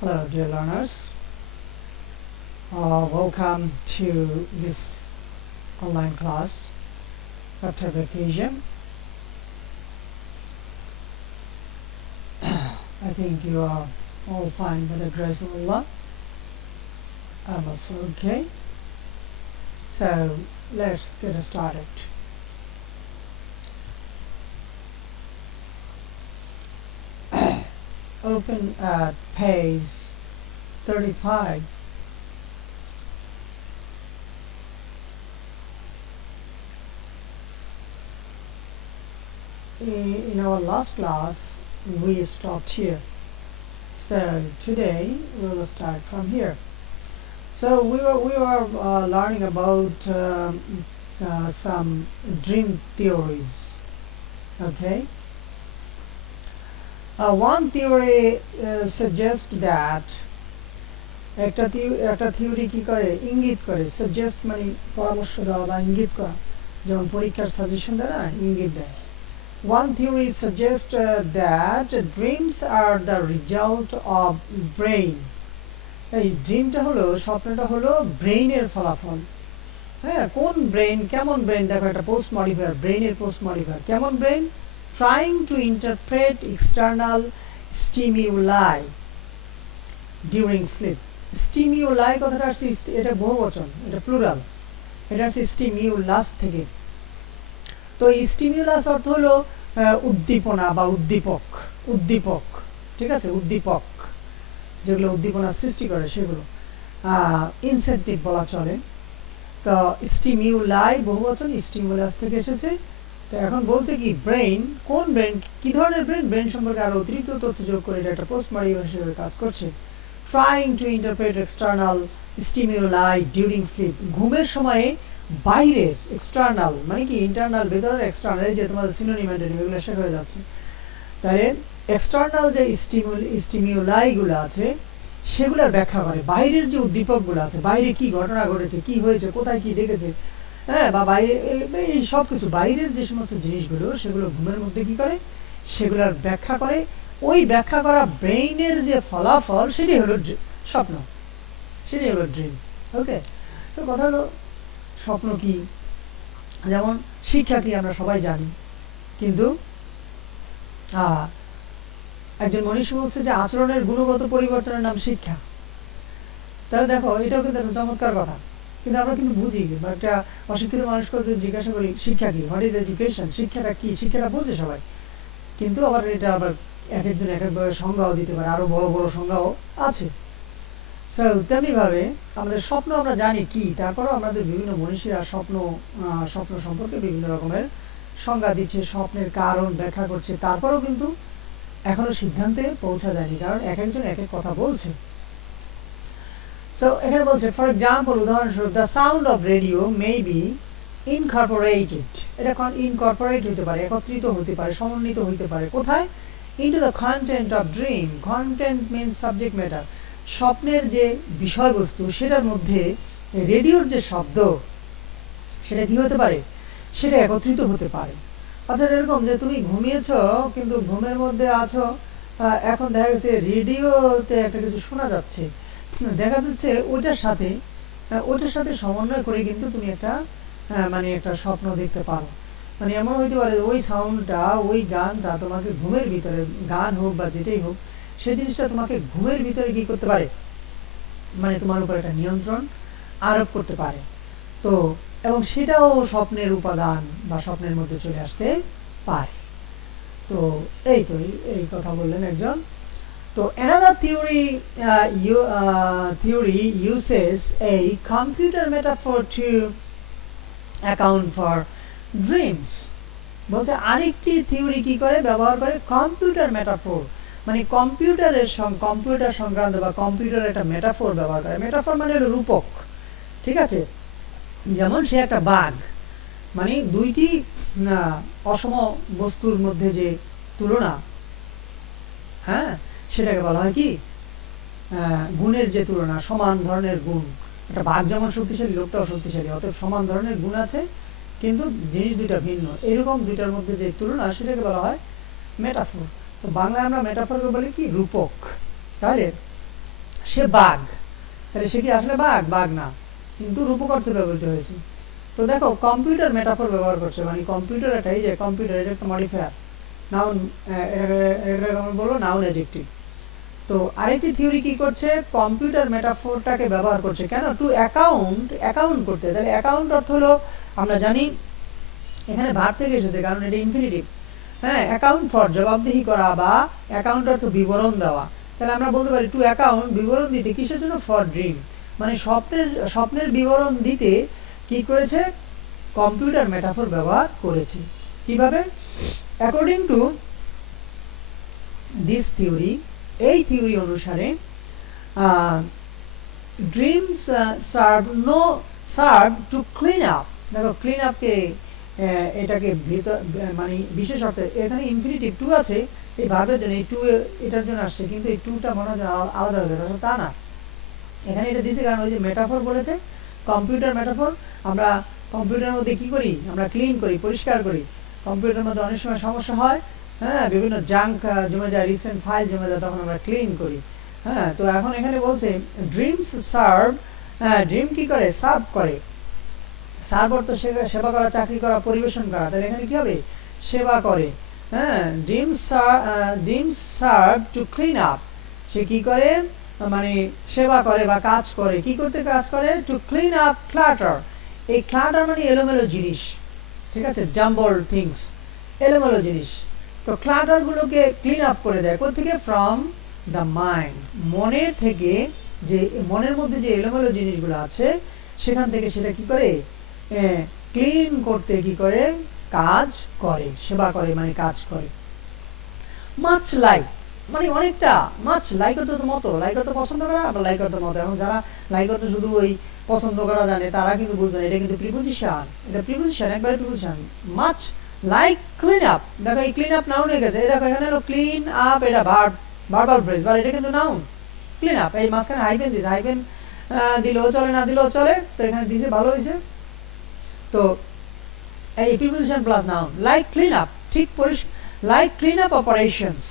Hello, dear learners. Welcome to this online class after vacation. I think you are all fine by the grace of Allah. I'm also okay. So let's get started. Open at page 35. In our last class, we stopped here. So today we will start from here. So we were learning about some dream theories. Okay. One theory suggests that একটা theory কি করে ইঙ্গিত করে suggest মানে পরামর্শ দেওয়া বা ইঙ্গিত করা যেমন পরীক্ষার সাজেশন দেয় না ইঙ্গিত দেয় One theory suggests that dreams are the result of brain. এই ড্রিমটা হলো স্বপ্নটা হলো ব্রেইনের ফলাফল হ্যাঁ কোন ব্রেইন কেমন ব্রেইন দেখো একটা পোস্ট মডিফায়ার ব্রেইনের পোস্ট মডিফায়ার কেমন brain trying to interpret external stimuli during sleep stimuli কথাটা আসছে এটা বহুবচন এটা প্লুরাল এটা আসছে স্টিমিউলাস থেকে তো স্টিমিউলাস অর্থ হলো উদ্দীপনা বা উদ্দীপক ঠিক আছে উদ্দীপক যেগুলো উদ্দীপনা সৃষ্টি করে সেগুলো ইনসেন্টিভ বলা চলে তো স্টিমিউলাই বহুবচন স্টিমুলাস থেকে এসেছে তো এখন বলছে কি ব্রেইন কোন ব্রেইন কি ধরনের ব্রেইন সম্পর্কে আরো অতিরিক্ত তথ্য যোগ করে এটা একটা পোস্ট মডিফায়ার হিসেবে কাজ করছে trying to interpret external stimuli during sleep ঘুমের সময়ে বাইরের এক্সটার্নাল মানে কি ইন্টারনাল ভেতরের এক্সটার্নাল যে তোমাদের সিনোনিম অ্যান্টোনিম এগুলো শেখা হয়ে যাচ্ছে তাহলে এক্সটার্নাল যে স্টিমিউলাই গুলো আছে সেগুলোর ব্যাখ্যা করে বাইরের যে উদ্দীপকগুলো আছে বাইরে কি ঘটনা ঘটেছে কি হয়েছে কোথায় কি দেখেছে হ্যাঁ বা বাইরে এই সব কিছু বাইরের যে সমস্ত জিনিসগুলো সেগুলো ঘুমের মধ্যে কি করে সেগুলোর ব্যাখ্যা করে ওই ব্যাখ্যা করা ব্রেইনের যে ফলাফল সেটাই হলো স্বপ্ন সেটাই হলো ড্রিম ওকে সো কথা হলো স্বপ্ন কি যেমন শিক্ষা কি আমরা সবাই জানি কিন্তু একজন মনীষী বলছে যে আচরণের গুণগত পরিবর্তনের নাম শিক্ষা তাহলে দেখো এটাও কিন্তু একটা চমৎকার কথা কিন্তু আমরা কিন্তু বুঝি বা একটা অশিক্ষিত মানুষকে যদি জিজ্ঞাসা করি শিক্ষা কি হোয়াট ইজ এডুকেশন শিক্ষাটা কি শিক্ষাটা বোঝে সবাই কিন্তু আবার এটা আবার এক একজন এক একভাবে সংজ্ঞাও দিতে পারে আরো বড় বড় সংজ্ঞাও আছে সো তেমনিভাবে আমাদের স্বপ্ন আমরা জানি কি তারপরেও আমাদের বিভিন্ন মনীষীরা স্বপ্ন সম্পর্কে বিভিন্ন রকমের সংজ্ঞা দিচ্ছে স্বপ্নের কারণ ব্যাখ্যা করছে তারপরেও কিন্তু এখনো সিদ্ধান্তে পৌঁছা যায়নি কারণ এক একজন এক এক কথা বলছে সো এখানে বলছে ফর এক্সাম্পল উদাহরণস্বরূপ the sound of radio may be Incorporated এটা ইনকর্পোরেট হতে পারে একত্রিত হতে পারে সমন্বিত হতে পারে কোথায় into the content of dream content means subject matter স্বপ্নের যে বিষয়বস্তু সেটার মধ্যে রেডিওর যে শব্দ সেটা কি হতে পারে সেটা একত্রিত হতে পারে অর্থাৎ এরকম যে তুমি ঘুমিয়েছো কিন্তু ঘুমের মধ্যে আছো এখন দেখা গেছে রেডিওতে একটা কিছু শোনা যাচ্ছে দেখা যাচ্ছে ওটার সাথে সমন্বয় করে কিন্তু তুমি একটা মানে একটা স্বপ্ন দেখতে পারো মানে এমন হইতে পারে ওই সাউন্ডটা ওই গানটা তোমাকে ঘুমের ভিতরে গান হোক বা যেটাই হোক সেই জিনিসটা তোমাকে ঘুমের ভিতরে কি করতে পারে মানে তোমার উপর একটা নিয়ন্ত্রণ আরোপ করতে পারে তো এবং সেটাও স্বপ্নের উপাদান বা স্বপ্নের মধ্যে চলে আসতে পারে তো এই কথা বললেন একজন তো another theory uses a computer metaphor to account for dreams বলছে আরেকটি থিওরি কি করে ব্যবহার করে কম্পিউটার মেটাফোর মানে কম্পিউটার সংক্রান্ত বা কম্পিউটার একটা মেটাফোর ব্যবহার করে মেটাফোর মানে হলো রূপক ঠিক আছে যেমন সে একটা বাঘ মানে দুইটি অসম বস্তুর মধ্যে যে তুলনা হ্যাঁ সেটাকে বলা হয় কি গুণের যে তুলনা সমান ধরনের গুণ একটা বাঘ যেমন শক্তিশালী লোকটাও শক্তিশালী অতএব সমান ধরনের গুণ আছে কিন্তু জিনিস দুইটা ভিন্ন এরকম দুইটার মধ্যে যে তুলনা সেটাকে বলা হয় মেটাফোর তো বাংলায় আমরা মেটাফোরকে বলি কি রূপক তাহলে সে বাঘ, তাহলে সে কি আসলে বাঘ? বাঘ না, কিন্তু রূপক অর্থে ব্যবহৃত হয়েছে। তো দেখো কম্পিউটার মেটাফর ব্যবহার করছে, মানে কম্পিউটার একটা, এই যে কম্পিউটার, এটা একটা মডিফায়ার, নাউন, এটাকে আমরা বলবো নাউন অ্যাডজেক্টিভ। তো আরেকটি থিওরি কি করছে, কম্পিউটার মেটাফোরটাকে ব্যবহার করছে কেন? টু অ্যাকাউন্ট করতে। তাহলে অ্যাকাউন্ট অর্থ হলো, আমরা জানি এখানে ভার্ব থেকে এসেছে, কারণ এটা ইনফিনিটিভ। হ্যাঁ, অ্যাকাউন্ট ফর, জবাবদিহি করা, বা অ্যাকাউন্ট অর্থ বিবরণ দেওয়া। তাহলে আমরা বলতে পারি টু অ্যাকাউন্ট, বিবরণ দিতে, কিসের জন্য? ফর ড্রিম, মানে স্বপ্নের বিবরণ দিতে কি করেছে? কম্পিউটার মেটাফর ব্যবহার করেছে। কিভাবে? অ্যাকর্ডিং টু দিস থিওরি, এই থিওরি অনুসারে dreams serve to clean up. দেখো ক্লিন আপকে, এটাকে ভিতর, মানে বিশেষ অর্থে এখানে ইনফিনিটিভ টু আছে এই ভার্বের জন্য, এই টু এটার জন্য আসছে, কিন্তু এই টুটা মনে হয় আলাদা হয়ে গেছে, তা না, এখানে এটা দিছে কারণ ওই যে মেটাফর বলেছে, কম্পিউটার মেটাফর। আমরা কম্পিউটারের মধ্যে কি করি? আমরা ক্লিন করি, পরিষ্কার করি। কম্পিউটারের মধ্যে অনেক সময় সমস্যা হয়, হ্যাঁ, বিভিন্ন জাঙ্ক জমে যায়, রিসেন্ট ফাইল জমে যায়, তখন আমরা ক্লিন করি। হ্যাঁ, তো এখন এখানে বলছে ড্রিমস সার্ভ, ড্রিম কি করে? সার্ভ করে। সার্ভ অর্থ সেবা করা, চাকরি করা, পরিবেশন করা। তাহলে এখানে কি হবে? সেবা করে। হ্যাঁ, dreams serve to clean up, সে কি করে? মানে সেবা করে বা কাজ করে। কি করতে কাজ করে? Two clean up clutter. এই ক্লাটার মানে এলোমেলো জিনিস, ঠিক আছে, জাম্বল থিংস, এলোমেলো জিনিস। তো ক্লাটার গুলোকে ক্লিন আপ করে দেয়। কোথেকে? ফ্রম দ্য মাইন্ড, মনের থেকে। যে মনের মধ্যে যে এলোমেলো জিনিসগুলো আছে সেখান থেকে সেটা কি করে? ক্লিন করতে কি করে? কাজ করে, সেবা করে, মানে কাজ করে। মাচ লাইক মানে অনেকটা, মাচ লাইক অর্থ মতো, লাইক অর্থ পছন্দ করা, আবার লাইক অর্থ মতো। এখন যারা লাইক অর্থ শুধু ওই পছন্দ করা জানে তারা কিন্তু বুঝবে না, এটা কিন্তু প্রিপোজিশন, এটা প্রিপোজিশন, একবারে preposition. Much like clean up. দেখো এই ক্লিন আপ নাউন হয়ে গেছে। দেখো এখানে হলো ক্লিন আপ, এটা ভার্ব, ভার্বাল ফ্রেজ, বাট এটা কিন্তু নাউন। ক্লিন আপ, এই মাঝখানে হাইফেন দিছে, হাইফেন দিলেও চলে, না দিলেও চলে, তো এখানে দিছে, ভালো হয়েছে। তো এই preposition plus noun, like clean up, ঠিক লাইক ক্লিন আপ অপারেশনস।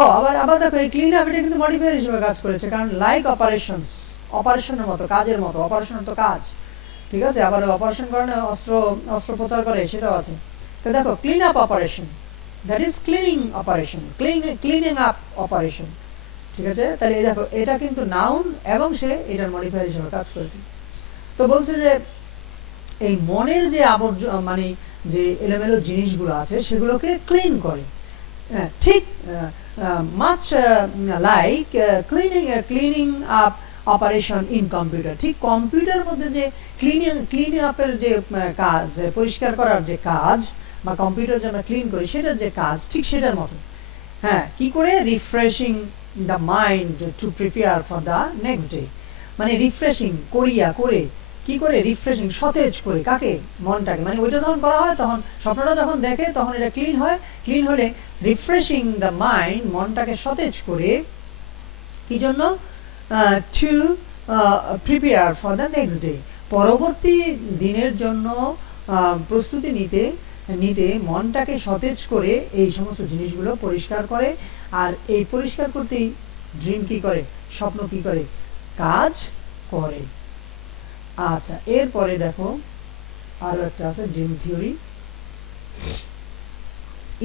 ও আবার দেখো এই ক্লিন আপ এটা কিন্তু মডিফায়ার হিসেবে কাজ করেছে, কারণ লাইক অপারেশনস, অপারেশনের মতো, কাজের মতো, অপারেশন তো কাজ, ঠিক আছে। আবার অপারেশন করে অস্ত্রোপচার করে, সেটাও আছে। তো দেখো clean up operation, that is cleaning operation, cleaning up operation, ঠিক আছে। তাহলে এই দেখো এটা কিন্তু নাউন এবং সে এটার মডিফায়ার হিসেবে কাজ করেছে। তো বলছে যে এই মনের যে মানে যে এলোমেলো জিনিসগুলো আছে সেগুলোকে ক্লিন করে, ঠিক much like cleaning up operation in computer. ঠিক কম্পিউটারের মধ্যে যে ক্লিনিং আপের যে কাজ, পরিষ্কার করার যে কাজ, বা কম্পিউটার যে আমরা ক্লিন করি সেটার যে কাজ, ঠিক সেটার মতো। হ্যাঁ, কি করে? Refreshing the mind to prepare for the next day, মানে রিফ্রেশিং করিয়া, করে কি করে? রিফ্রেশিং, সতেজ করে, কাকে? মনটাকে। মানে ওইটা যখন করা হয় তখন, স্বপ্নটা যখন দেখে তখন এটা ক্লিন হয়, ক্লিন হলে রিফ্রেশিং দ্য মাইন্ড, মনটাকে সতেজ করে, কি জন্য? To prepare for the next day, পরবর্তী দিনের জন্য প্রস্তুতি নিতে নিতে মনটাকে সতেজ করে এই সমস্ত জিনিসগুলো পরিষ্কার করে। আর এই পরিষ্কার করতেই ড্রিম কি করে? স্বপ্ন কি করে? কাজ করে। আচ্ছা, এরপরে দেখো আরো একটা আছে ড্রিম থিওরি।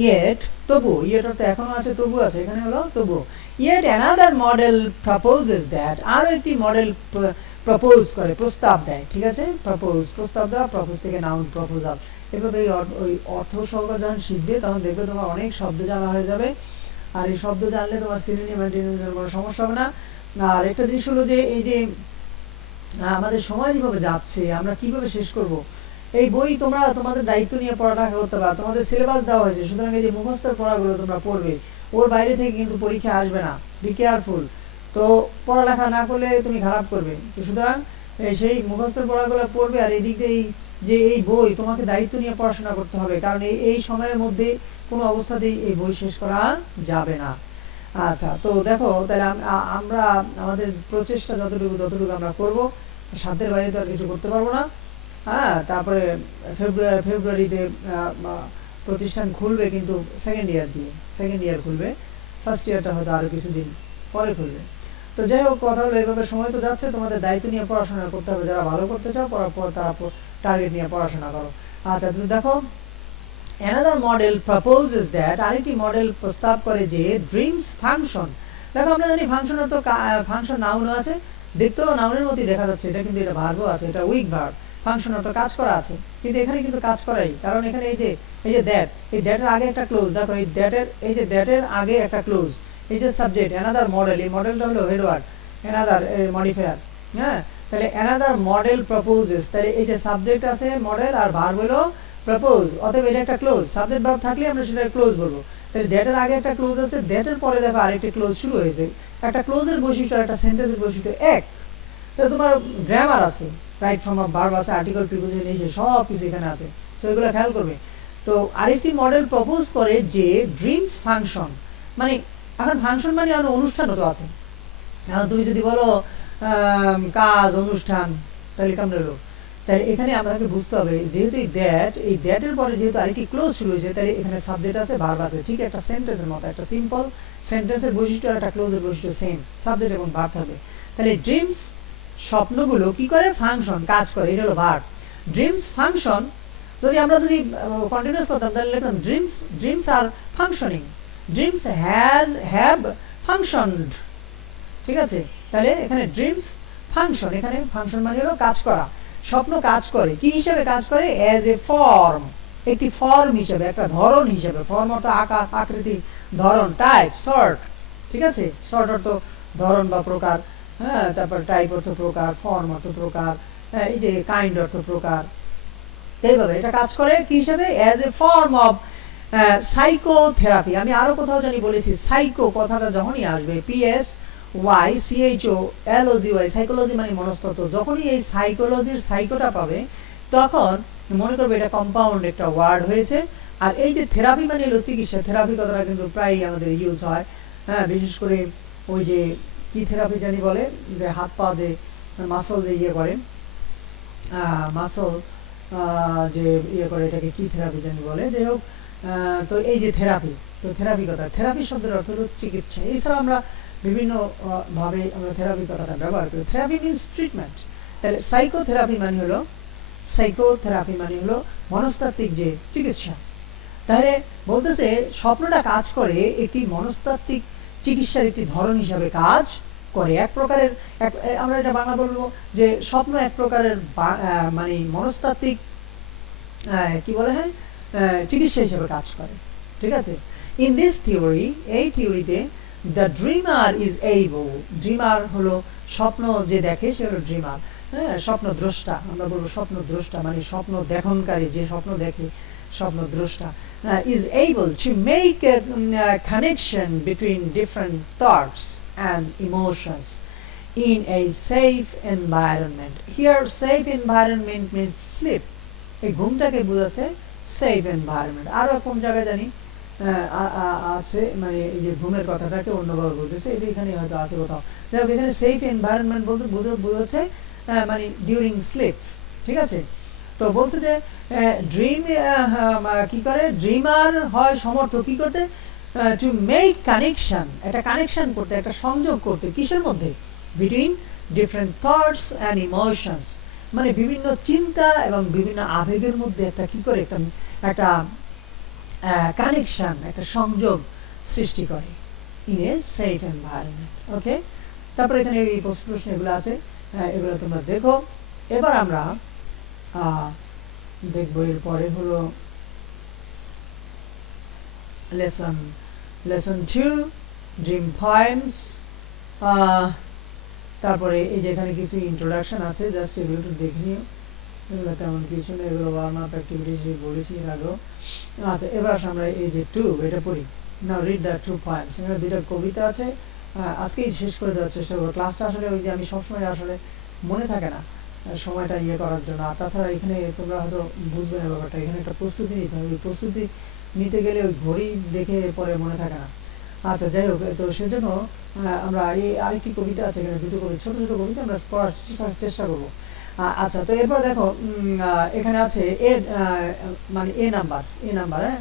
ইয়েট, তবু, ইয়েট অর্থ এখনো আছে, তবু আছে, এখানে হলো তবু। Yet another model proposes that, আরো একটি মডেল প্রপোজ করে, প্রস্তাব দেয়, ঠিক আছে। প্রস্তাব দেওয়া, প্রপোজ থেকে নাউন, প্রপোজাল। এভাবে ওই অর্থ সহকারে যখন শিখবে তখন দেখবে তোমার অনেক শব্দ জানা হয়ে যাবে। আর এই শব্দ জানলে তোমার সিনোনিম অ্যান্টোনিমের কোনো সমস্যা হবে না। আর একটা জিনিস হলো যে এই যে আমাদের সময় যেভাবে যাচ্ছে, আমরা কিভাবে শেষ করব? এই বই তোমরা তোমাদের দায়িত্ব নিয়ে পড়ালেখা করতে পারো, তোমাদের সিলেবাস দেওয়া হয়েছে, সুতরাং এই যে মুখস্থের পড়াগুলো তোমরা পড়বে, ওর বাইরে থেকে কিন্তু পরীক্ষা আসবে না, বি কেয়ারফুল। তো পড়ালেখা না করলে তুমি খারাপ করবে। তো সুতরাং সেই মুখস্থের পড়াগুলো পড়বে, আর এদিক দিয়ে যে এই বই তোমাকে দায়িত্ব নিয়ে পড়াশোনা করতে হবে, কারণ এই সময়ের মধ্যে কোনো অবস্থাতেই এই বই শেষ করা যাবে না। আচ্ছা, তো দেখো তাহলে আমরা আমাদের প্রচেষ্টা যতটুকু আমরা করব, সাধ্যের বাইরে তো আর কিছু করতে পারবো না। হ্যাঁ, তারপরে ফেব্রুয়ারিতে প্রতিষ্ঠান খুলবে, কিন্তু সেকেন্ড ইয়ার খুলবে, ফার্স্ট ইয়ারটা হয়তো আরো কিছুদিন পরে খুলবে। তো যাই হোক, কথা হলো এইভাবে সময় তো যাচ্ছে, তোমাদের দায়িত্ব নিয়ে পড়াশোনা করতে হবে। যারা ভালো করতে চাও পড়ার পর তারা টার্গেট নিয়ে পড়াশোনা করো। আচ্ছা, তুমি দেখো another model proposes that, আরেকটি মডেল প্রস্তাব করে যে ড্রিমস ফাংশন। দেখো আমরা জানি ফাংশনের তো ফাংশন নাউনও আছে, দেখতেও নাউনের মতোই দেখা যাচ্ছে, এটা কিন্তু এটা ভার্বও আছে, এটা উইক ভার্ব। ফাংশনের তো কাজ করা আছে, কিন্তু এখানে কিন্তু কাজ করাই, কারণ এখানে এই যে দ্যাট, এই দ্যাটের আগে একটা ক্লোজ, দেখো এই দ্যাটের আগে একটা ক্লোজ, এই যে সাবজেক্ট অ্যানাদার মডেল, এই মডেলটা হলো হেড ওয়ার্ড, অ্যানাদার মডিফায়ার। হ্যাঁ, তাহলে অ্যানাদার মডেল প্রপোজেস, তাহলে এই যে সাবজেক্ট আছে মডেল আর ভার্ব হলো প্রপোজ, অতএব এটা একটা ক্লোজ। সাবজেক্ট ভার্ব থাকলে আমরা সেটা ক্লোজ বলবো। তাহলে দ্যাটের আগে একটা ক্লোজ আছে, দ্যাটের পরে দেখো আরেকটা ক্লোজ শুরু হয়েছে। একটা ক্লোজের বৈশিষ্ট্য আর একটা সেন্টেন্সের বৈশিষ্ট্য এক। তাহলে তোমার গ্রামার আছে, রাইট ফর্ম অফ ভার্ব আছে, আর্টিকেল প্রিপোজিশন এই সব কিছু এখানে আছে, সো এগুলো খেয়াল করবে। তো আরেকটি মডেল প্রপোজ করে যে ড্রিমস ফাংশন, মানে এখন ফাংশন মানে আরো অনুষ্ঠানও তো আছে। এখন তুমি যদি বলো কাজ অনুষ্ঠান, তাহলে কেমন হলো? তাহলে এখানে আমাকে বুঝতে হবে, যেহেতু এই দ্যাটের পরে যেহেতু আরেকটি ক্লোজ শুরু হয়েছে, তাহলে এখানে সাবজেক্ট আছে ভার্ব আছে, ঠিক একটা সেন্টেন্সের মতো, একটা সিম্পল সেন্টেন্সের বৈশিষ্ট্য আর একটা ক্লোজের বৈশিষ্ট্য সেম, সাবজেক্ট এবং ভার্ব থাকবে। তাহলে ড্রিমস স্বপ্নগুলো কি করে? ফাংশন, কাজ করে, এটা হলো ভার্ব। ড্রিমস ফাংশন, যদি আমরা কন্টিনিউয়াস করতাম তাহলে লিখতাম ড্রিমস আর ফাংশনিং, ড্রিমস হ্যাভ ফাংশনড, ঠিক আছে? তাহলে এখানে ড্রিমস ফাংশন, এখানে ফাংশন মানে হলো কাজ করা। স্বপ্ন কাজ করে, কি হিসেবে কাজ করে? অ্যাজ এ ফর্ম, একটি ফর্ম হিসেবে, একটা ধরন হিসেবে। ফর্ম অর্থ আকার, আকৃতি, ধরন, টাইপ, সর্ট, ঠিক আছে? সর্ট অর্থ ধরন বা প্রকার, হ্যাঁ, তারপর টাইপ অর্থ প্রকার, ফর্ম অর্থ প্রকার, এই যে কাইন্ড অর্থ প্রকার। এইভাবে এটা কাজ করে কি হিসেবে? As a form of psychotherapy. আমি আরো কোথাও জানি বলেছি, সাইকো কথাটা যখনই আসবে, PSYCHOLOGY, সাইকোলজি মানে মনস্তত্ত্ব, যখনই এই সাইকোলজির সাইকোটা পাবে তখন মনে করবে এটা কম্পাউন্ড একটা ওয়ার্ড হয়েছে। আর এই যে থেরাপি মানে হলো চিকিৎসা, থেরাপি কথাটা কিন্তু প্রায়ই আমাদের ইউজ হয়, হ্যাঁ, বিশেষ করে ওই যে কি থেরাপি জানি বলে, যে হাত পা যে মাসল যে ইয়ে করে, মাসল যে ইয়ে করে, এটাকে কি থেরাপি জানি বলে, যাই হোক। তো এই যে থেরাপি, তো থেরাপি কথা, থেরাপি শব্দের অর্থ হলো চিকিৎসা। এছাড়া আমরা বিভিন্ন ভাবে আমরা থেরাপি কথাটা ব্যবহার করি। Therapy means treatment. তাহলে সাইকোথেরাপি মানে হলো মনস্তাত্ত্বিক যে চিকিৎসা। তাহলে বলতেছে স্বপ্নটা কাজ করে একটি মনস্তাত্ত্বিক চিকিৎসার একটি ধরন হিসাবে কাজ করে। এক প্রকারের, আমরা এটা বাংলা বলবো যে স্বপ্ন এক প্রকারের মানে মনস্তাত্ত্বিক কি বলে, হ্যাঁ, চিকিৎসা হিসেবে কাজ করে, ঠিক আছে? ইন দিস থিওরি, এই থিওরিতে the dreamer is able, dreamer হলো স্বপ্ন যে দেখে সে হলো ড্রিমার, হ্যাঁ, স্বপ্ন দ্রষ্টা, আমরা বলবো স্বপ্ন দ্রষ্টা, মানে স্বপ্ন দেখনকারী, যে স্বপ্ন দেখে স্বপ্ন দ্রষ্টা, is able to make a connection between different thoughts and emotions in a safe environment. Here safe environment means sleep. এই ঘুমটাকে বোঝাচ্ছে সেফ এনভায়রনমেন্ট। আরো কোন জায়গায় জানি আছে, মানে এই যে ঘুমের কথাটাকে অন্যভাবে বলতেছে, এটা এখানে হয়তো আছে কোথাও। এখানে সেফ এনভায়রনমেন্ট বলতে বোঝাচ্ছে মানে ডিউরিং স্লিপ, ঠিক আছে? তো বলছে যে ড্রিম কি করে, ড্রিমার হয় সমর্থ কি করতে? টু মেক কানেকশন, একটা কানেকশন করতে, একটা সংযোগ করতে, কিসের মধ্যে? Between different thoughts and emotions, মানে বিভিন্ন চিন্তা এবং বিভিন্ন আবেগের মধ্যে একটা কি করে, একটা কানেকশন, একটা সংযোগ সৃষ্টি করে ইন এ সেফ এনভায়রনমেন্ট। ওকে, তারপরে এখানে এই প্রশ্ন এগুলো আছে, এগুলো তোমরা দেখো। এবার আমরা দেখবো এরপরে হলো লেসন 2, ড্রিম পয়েমস। তারপরে এই যে এখানে কিছু ইন্ট্রোডাকশন আছে, জাস্ট এগুলো একটু দেখে নিও, এগুলো তেমন কিছু না, এগুলো ওয়ার্ম আপ অ্যাক্টিভিটিস বলেছি এর আগেও। আচ্ছা, এবার আমরা এই যে 2 এটা পড়ি। Now read the 2 poems। এখানে দুইটা কবিতা আছে, আজকেই শেষ করে দেওয়ার চেষ্টা করবো। ক্লাসটা আসলে ওই যে আমি সবসময় আসলে মনে থাকে না সময়টা ইয়ে করার জন্য, আর তাছাড়া এখানে তোমরা হয়তো বুঝবে না ব্যাপারটা, এখানে একটা প্রস্তুতি নিতে হবে, ওই প্রস্তুতি নিতে গেলে ওই ঘড়ি দেখে পরে মনে থাকে না। আচ্ছা, যাই হোক, তো সেজন্য আমরা এই আরেকটি কবিতা আছে, এখানে দুটো কবিতা, ছোট ছোট কবিতা আমরা পড়ার চেষ্টা করবো। আচ্ছা, তো এরপর দেখো এখানে আছে মানে এ নাম্বার, হ্যাঁ,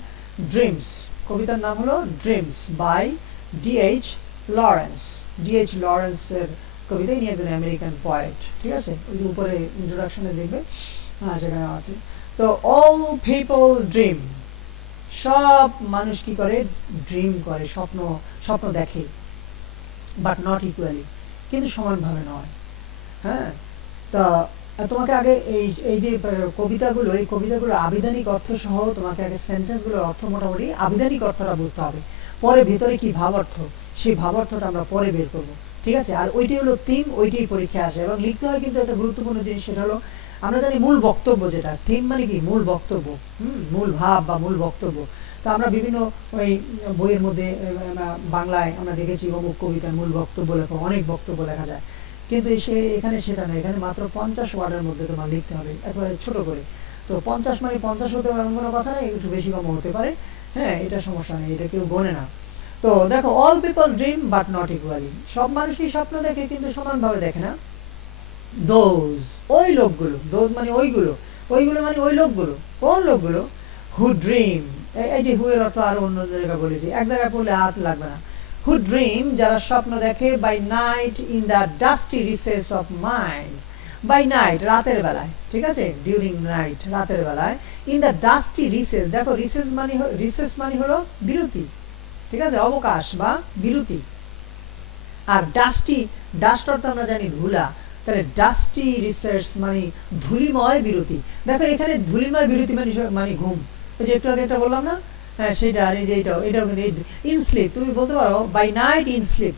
ড্রিমস, কবিতার নাম হলো dreams by D.H. Lawrence, DH লরেন্সের কবিতা। ইনি একজন আমেরিকান পয়েট, ঠিক আছে, ওই যে উপরে ইন্ট্রোডাকশনে দেখবে সেখানে আছে। তো অল পিপল ড্রিম, সব মানুষ কি করে, ড্রিম করে, স্বপ্ন স্বপ্ন দেখে, বাট নট ইকুয়ালি, কিন্তু সমানভাবে নয়। হ্যাঁ, তা তোমাকে আগে এই এই যে কবিতাগুলো, এই কবিতাগুলো আবিধানিক অর্থ সহ তোমাকে আগে সেন্টেন্সগুলোর অর্থ মোটামুটি আবিধানিক অর্থটা বুঝতে হবে, পরে ভিতরে কি ভাবার্থ, সেই ভাবার্থটা আমরা পরে বের করব, ঠিক আছে। আর ওইটি হলো থিম, ওইটাই পরীক্ষা আসে এবং লিখতে হয় কিন্তু একটা গুরুত্বপূর্ণ জিনিস, সেটা হলো আমরা জানি মূল বক্তব্য, যেটা থিম মানে কি মূল বক্তব্য, মূল ভাব বা মূল বক্তব্য। তো আমরা বিভিন্ন ওই বইয়ের মধ্যে বাংলায় আমরা দেখেছি অমুক কবিতার মূল বক্তব্য লেখা, অনেক বক্তব্য লেখা যায়, কিন্তু এখানে সেটা নয়, এখানে মাত্র 50 ওয়ার্ডের মধ্যে তোমার লিখতে হবে, একবারে ছোট করে। তো 50 মানে 50 হতে পারে এমন কোনো কথা নেই, একটু বেশি কম হতে পারে, হ্যাঁ, এটা সমস্যা নেই, এটা কেউ গোনে না। তো দেখো, all people dream but not equally, সব মানুষই স্বপ্ন দেখে কিন্তু সমানভাবে দেখে না। দোজ, ওই লোকগুলো, দোজ মানে ওইগুলো, ওইগুলো মানে ওই লোকগুলো, কোন লোকগুলো, হু ড্রিম, এই যে হু এর অর্থ আরো অন্য জায়গায় বলেছি, এক জায়গায় পড়লে হাত লাগবে না। হু ড্রিম, যারা স্বপ্ন দেখে, by night in the dusty recess of mind, by night রাতের বেলায়, ঠিক আছে, ডিউরিং নাইট রাতের বেলায়, ইন দ্য ডাস্টি রিসেস, দেখো রিসেস মানে হলো বিরতি, ঠিক আছে, অবকাশ বা বিরতি। আর ডাস্টি, ডাস্ট অর্থ আমরা জানি ধুলা, তাহলে ডাস্টি রিসার্চ মানে ধুলিময় বিরতি। দেখো এখানে ধুলিময় বিরতি মানে মানে ঘুম, ওই যে একটু আগে একটা বললাম না, হ্যাঁ সেটা। আর এই যে এটাও কিন্তু ইন স্লিপ, তুমি বলতে পারো বাই নাইট ইন স্লিপ,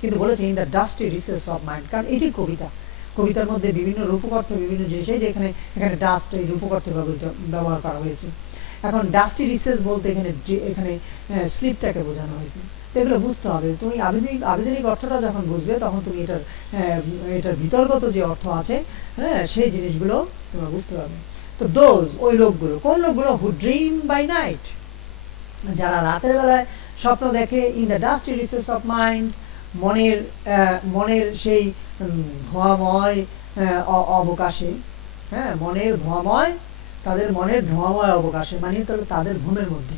কিন্তু বলেছে in the dusty research of mind, কারণ এটি কবিতা, কবিতার মধ্যে বিভিন্ন রূপকর্থ, বিভিন্ন জিনিস, এই যে এখানে ডাস্ট এই রূপকর্থ ব্যবহার করা হয়েছে। এখন ডাস্টি রিসেস বলতে এখানে স্লিপটাকে বোঝানো হয়েছে। এগুলো বুঝতে হবে, তুমি আবেদনিক অর্থটা যখন বুঝবে তখন তুমি এটার বিতর্গত যে অর্থ আছে, হ্যাঁ, সেই জিনিসগুলো তোমরা বুঝতে পারবে। তো দোজ, ওই লোকগুলো, কোন লোকগুলো, হু ড্রিম বাই নাইট, যারা রাতের বেলায় স্বপ্ন দেখে, in the dusty recess of mind, মনের সেই ধোঁয়াময় অবকাশে, হ্যাঁ, মনের ধোঁয়াময়, তাদের মনের ধোঁয়াময় অবকাশে মানে তাদের ঘুমের মধ্যে,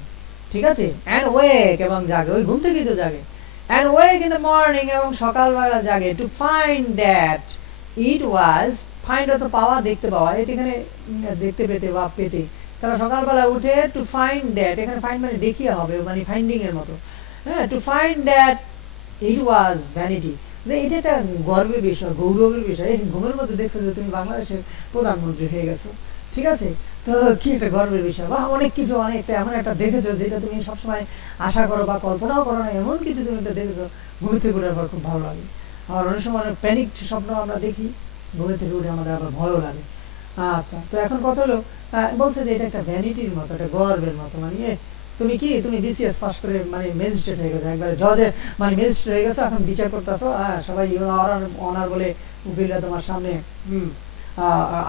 ঠিক আছে, অ্যান্ড ওয়েক, এবং জাগে, ওই ঘুম থেকেই তো জাগে, অ্যান্ড ওয়েক ইন দ্য মর্নিং, এবং সকালবেলা জাগে, to find that it was, find অর্থ পাওয়া, দেখতে পাওয়া, এখানে দেখতে পেতে বা পেতে, তারা সকালবেলা উঠে, টু ফাইন্ড দ্যাট, এখানে ফাইন্ড মানে দেখিয়ে হবে, মানে ফাইন্ডিং এর মতো, হ্যাঁ, to find that it was vanity, এটা একটা গর্বের বিষয়, গৌরবের বিষয়, এই ঘুমের মধ্যে দেখছো যে তুমি বাংলাদেশের প্রধানমন্ত্রী হয়ে গেছো, ঠিক আছে, তো কি একটা গর্বের বিষয়, বা অনেক কিছু, অনেকটা এমন একটা দেখেছো যেটা তুমি সবসময় আশা করো বা কল্পনাও করো না, এমন কিছু তুমি একটা দেখেছো, ঘুম থেকে উঠে আবার খুব ভালো লাগে। আর অনেক সময় অনেক প্যানিক স্বপ্ন আমরা দেখি, ঘুম থেকে উঠে আমাদের আবার ভয়ও লাগে। আচ্ছা, তো এখন কথা হলো, বলছে যে এটা একটা ভ্যানিটির মতো, একটা গর্বের মতো, মানে তুমি বিসিএস পাস করে মানে ম্যাজিস্ট্রেট হয়ে গেছো, একবারে জজে মানে ম্যাজিস্ট্রেট হয়ে গেছো, এখন বিচার করতেছো, সবাই অনার বলে উকিলরা তোমার সামনে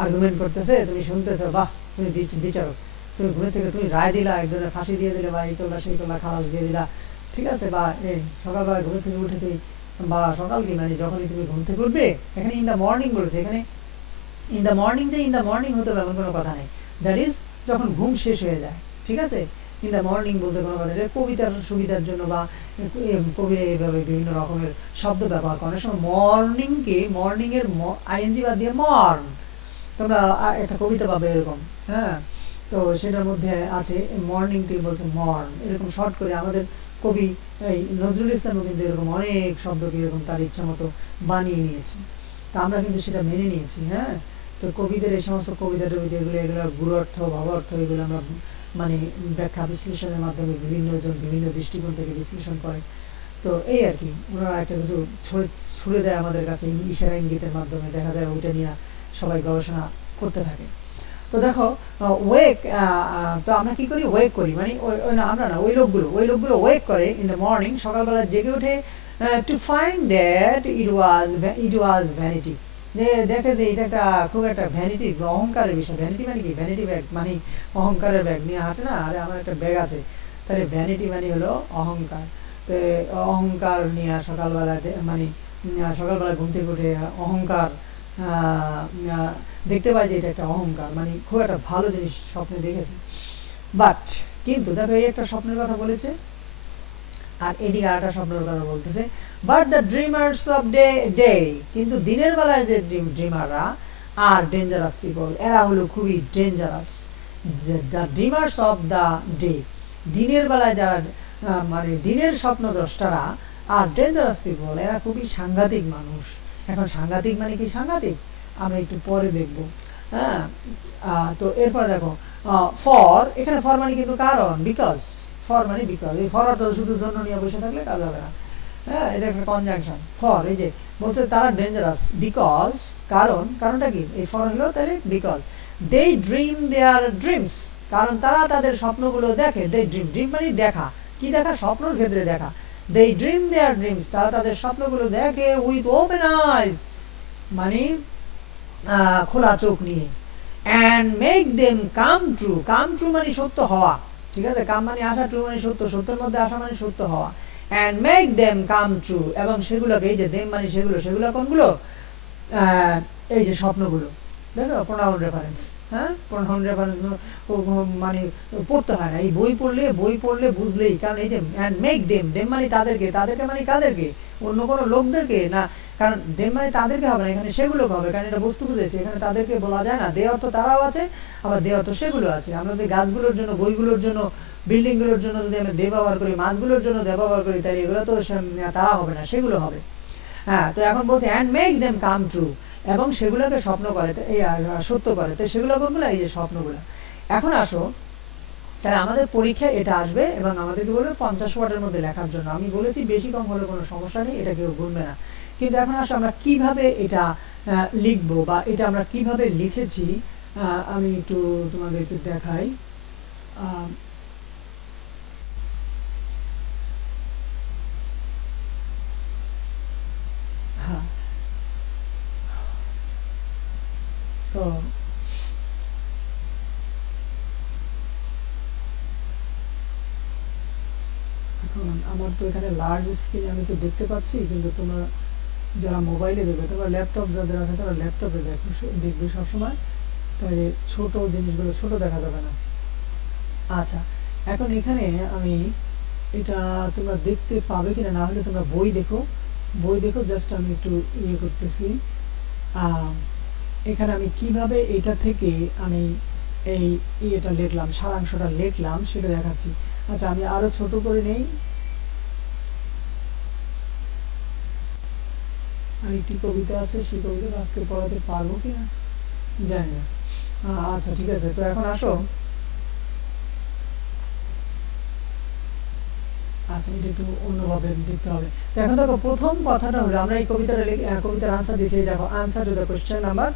আর্গুমেন্ট করতেছে, তুমি শুনতেছো, বাহ তুমি বিচারক, তুমি ঘুরে থেকে তুমি রায় দিলা, একজনের ফাঁসি দিয়ে দিলে, বা এই করলা সেই করলা, খালাস দিয়ে দিলা, ঠিক আছে, বা এই সকালবেলা ঘুরে থেকে উঠে তুই, বা সকাল কি মানে যখনই তুমি ঘুম থেকে উঠবে, এখানে ইন দ্য মর্নিং বলেছে, এখানে ইন দ্য মর্নিং, যে ইন দ্য মর্নিং হতে হবে এমন কোনো কথা নেই, দ্যাট ইজ যখন ঘুম শেষ হয়ে যায়, ঠিক আছে, ইন দ্য মর্নিং বলতে কোনো কথা নেই, কবিতার সুবিধার জন্য বা কবিরা এইভাবে বিভিন্ন রকমের শব্দ ব্যবহার করে, অনেক সময় মর্নিংকে, মর্নিং এর আইএনজি বাদ দিয়ে মর্ন, তোমরা একটা কবিতা পাবে এরকম, হ্যাঁ, তো সেটার মধ্যে আছে মর্নিং থেকে বলছে মর্ন, এরকম শর্ট করে আমাদের কবি এই নজরুল ইসলামও কিন্তু এরকম অনেক শব্দকে এরকম তার ইচ্ছা মতো বানিয়ে নিয়েছে, তা আমরা কিন্তু সেটা মেনে নিয়েছি, হ্যাঁ। তো কবিদের এই সমস্ত কবিতা টবিতা এগুলো গুরুর্থ ভাবার্থ এগুলো আমরা মানে ব্যাখ্যা বিশ্লেষণের মাধ্যমে বিভিন্ন জন বিভিন্ন দৃষ্টিকোণ থেকে বিশ্লেষণ করে, তো এই আর কি, ওনারা একটা কিছু ছুড়ে দেয় আমাদের কাছে ইশারা ইঙ্গিতের মাধ্যমে, দেখা যায় ওইটা নিয়ে সবাই গবেষণা করতে থাকে। তো দেখো ওয়েক, তো আমরা কি করি, ওয়েক করি, মানে আমরা না, ওই লোকগুলো ওয়েক করে ইন দ্য মর্নিং, সকালবেলা জেগে ওঠে, to find that it was vanity, যে দেখে যে এটা একটা খুব একটা ভ্যানিটি, অহংকারের বিষয়, ভ্যানিটি মানে কি, ভ্যানিটি ব্যাগ মানে অহংকারের ব্যাগ নিয়ে হাঁটে না, আরে আমার একটা ব্যাগ আছে, তাহলে ভ্যানিটি মানে হলো অহংকার, তো অহংকার নিয়ে সকালবেলা মানে সকালবেলা ঘুম থেকে উঠে অহংকার দেখতে পাই যে এটা একটা অহংকার, মানে খুব একটা ভালো জিনিস স্বপ্নে দেখেছে, বাট কিন্তু দেখো এই একটা স্বপ্নের কথা বলেছে, আর এদিকে আর একটা স্বপ্নের কথা বলতেছে, but the dreamers off day কিন্তু দিনের বেলায় যে ড্রিমাররা আর ডেঞ্জারাস পিপল, এরা হলো খুবই dangerous. The dreamers of the day, দিনের বেলায় যারা মানে দিনের স্বপ্নদ্রষ্টারা আর ডেঞ্জারাস পিপল, এরা খুবই সাংঘাতিক মানুষ। এখন সাংঘাতিক মানে কি সাংঘাতিক আমরা একটু পরে দেখব। হ্যাঁ, তো এরপর দেখো ফর, এখানে ফর মানে কিন্তু কারণ, বিকজ, ফর মানে বিকজ। এই ফর অর্থ শুধু জন্য নিয়ে বসে থাকলে কাজ হবে না। হ্যাঁ, এটা একটা কনজাংশন। ফর এই যে বলছে তারা ডেঞ্জারাস বিকজ, কারণ, কারণটা কি এই ফর হলো তাহলে because they dream their dreams, কারণ তারা তাদের স্বপ্নগুলো দেখে। দে ড্রিম, ড্রিম মানে দেখা, কি দেখা, স্বপ্নের ক্ষেত্রে দেখা। দে ড্রিম দেয়ার ড্রিমস, তারা তাদের স্বপ্নগুলো দেখে উইথ ওপেন আইজ মানে খোলা চোখ নিয়ে। And make them come true, come true মানে সত্য হওয়া, ঠিক আছে, কাম মানে আসা, ট্রু মানে সত্য, সত্যের মধ্যে আসা মানে সত্য হওয়া। And make them come true, এবং সেগুলোকে, এই যে দেম মানে সেগুলো, সেগুলো কোনগুলো, এই যে স্বপ্নগুলো, দেখো প্রোনাউন রেফারেন্স। হ্যাঁ, প্রোনাউন রেফারেন্স মানে পড়তে হয় না, এই বই পড়লে বুঝলেই, কারণ এই যে অ্যান্ড মেক দেম, দেম মানে তাদেরকে, তাদেরকে মানে কাদেরকে, অন্য কোনো লোকদেরকে না, কারণ দেম মানে তাদেরকে হবে না, এখানে সেগুলোকে হবে, কারণ এটা বস্তু বুঝেছি, এখানে তাদেরকে বলা যায় না। দে অর্থ তারাও আছে, আবার দে অর্থ সেগুলো আছে। আমরা যদি গাছগুলোর জন্য, বইগুলোর জন্য, বিল্ডিং গুলোর জন্য যদি আমরা দে ব্যবহার করি, মাছগুলোর জন্য দে ব্যবহার করি, তাহলে এগুলো তো তারা হবে না, সেগুলো হবে। হ্যাঁ, তো এখন বলছে and make them come true, এবং সেগুলোকে স্বপ্ন করে, এই সত্য করে। তো সেগুলো কোনগুলো, এই যে স্বপ্নগুলো। এখন আসো, তাই আমাদের পরীক্ষায় এটা আসবে এবং আমাদেরকে বলবে 50 ওয়ার্ডের মধ্যে লেখার জন্য। আমি বলেছি বেশি কম হলে কোনো সমস্যা নেই, এটা কেউ গুনবে না। কিন্তু এখন আসো আমরা কিভাবে এটা লিখবো, বা এটা আমরা কিভাবে লিখেছি আমি একটু তোমাদেরকে দেখাই। হ্যাঁ, তো এখন আমার তো এখানে লার্জ স্ক্রিন আমি তো দেখতে পাচ্ছি, কিন্তু তোমরা যারা মোবাইলে দেখবে, তোমরা ল্যাপটপ যাদের আছে তারা ল্যাপটপে দেখবে সবসময়, তাই ছোট জিনিসগুলো ছোট দেখা যাবে না। আচ্ছা, এখন এখানে আমি এটা তোমরা দেখতে পাবে কিনা, না হলে তোমরা বই দেখো, বই দেখো, জাস্ট আমি একটু ইয়ে করতেছি। এখানে আমি কিভাবে এটা থেকে আমি এই ইয়েটা লিখলাম, সারাংশটা লিখলাম, সেটা দেখাচ্ছি। আচ্ছা, আমি আরো ছোট করে নেই, আরেকটি কবিতা আছে, সেই কবিতা আজকে পড়াতে পারবো কিনা জানি না। আচ্ছা, ঠিক আছে, তো এখন আসো। আচ্ছা, এটা একটু অন্যভাবে দেখতে হবে। তো এখন দেখো, প্রথম কথাটা হলো আমরা এই কবিতার আনসার দিয়েছি। দেখো, answer to the question number,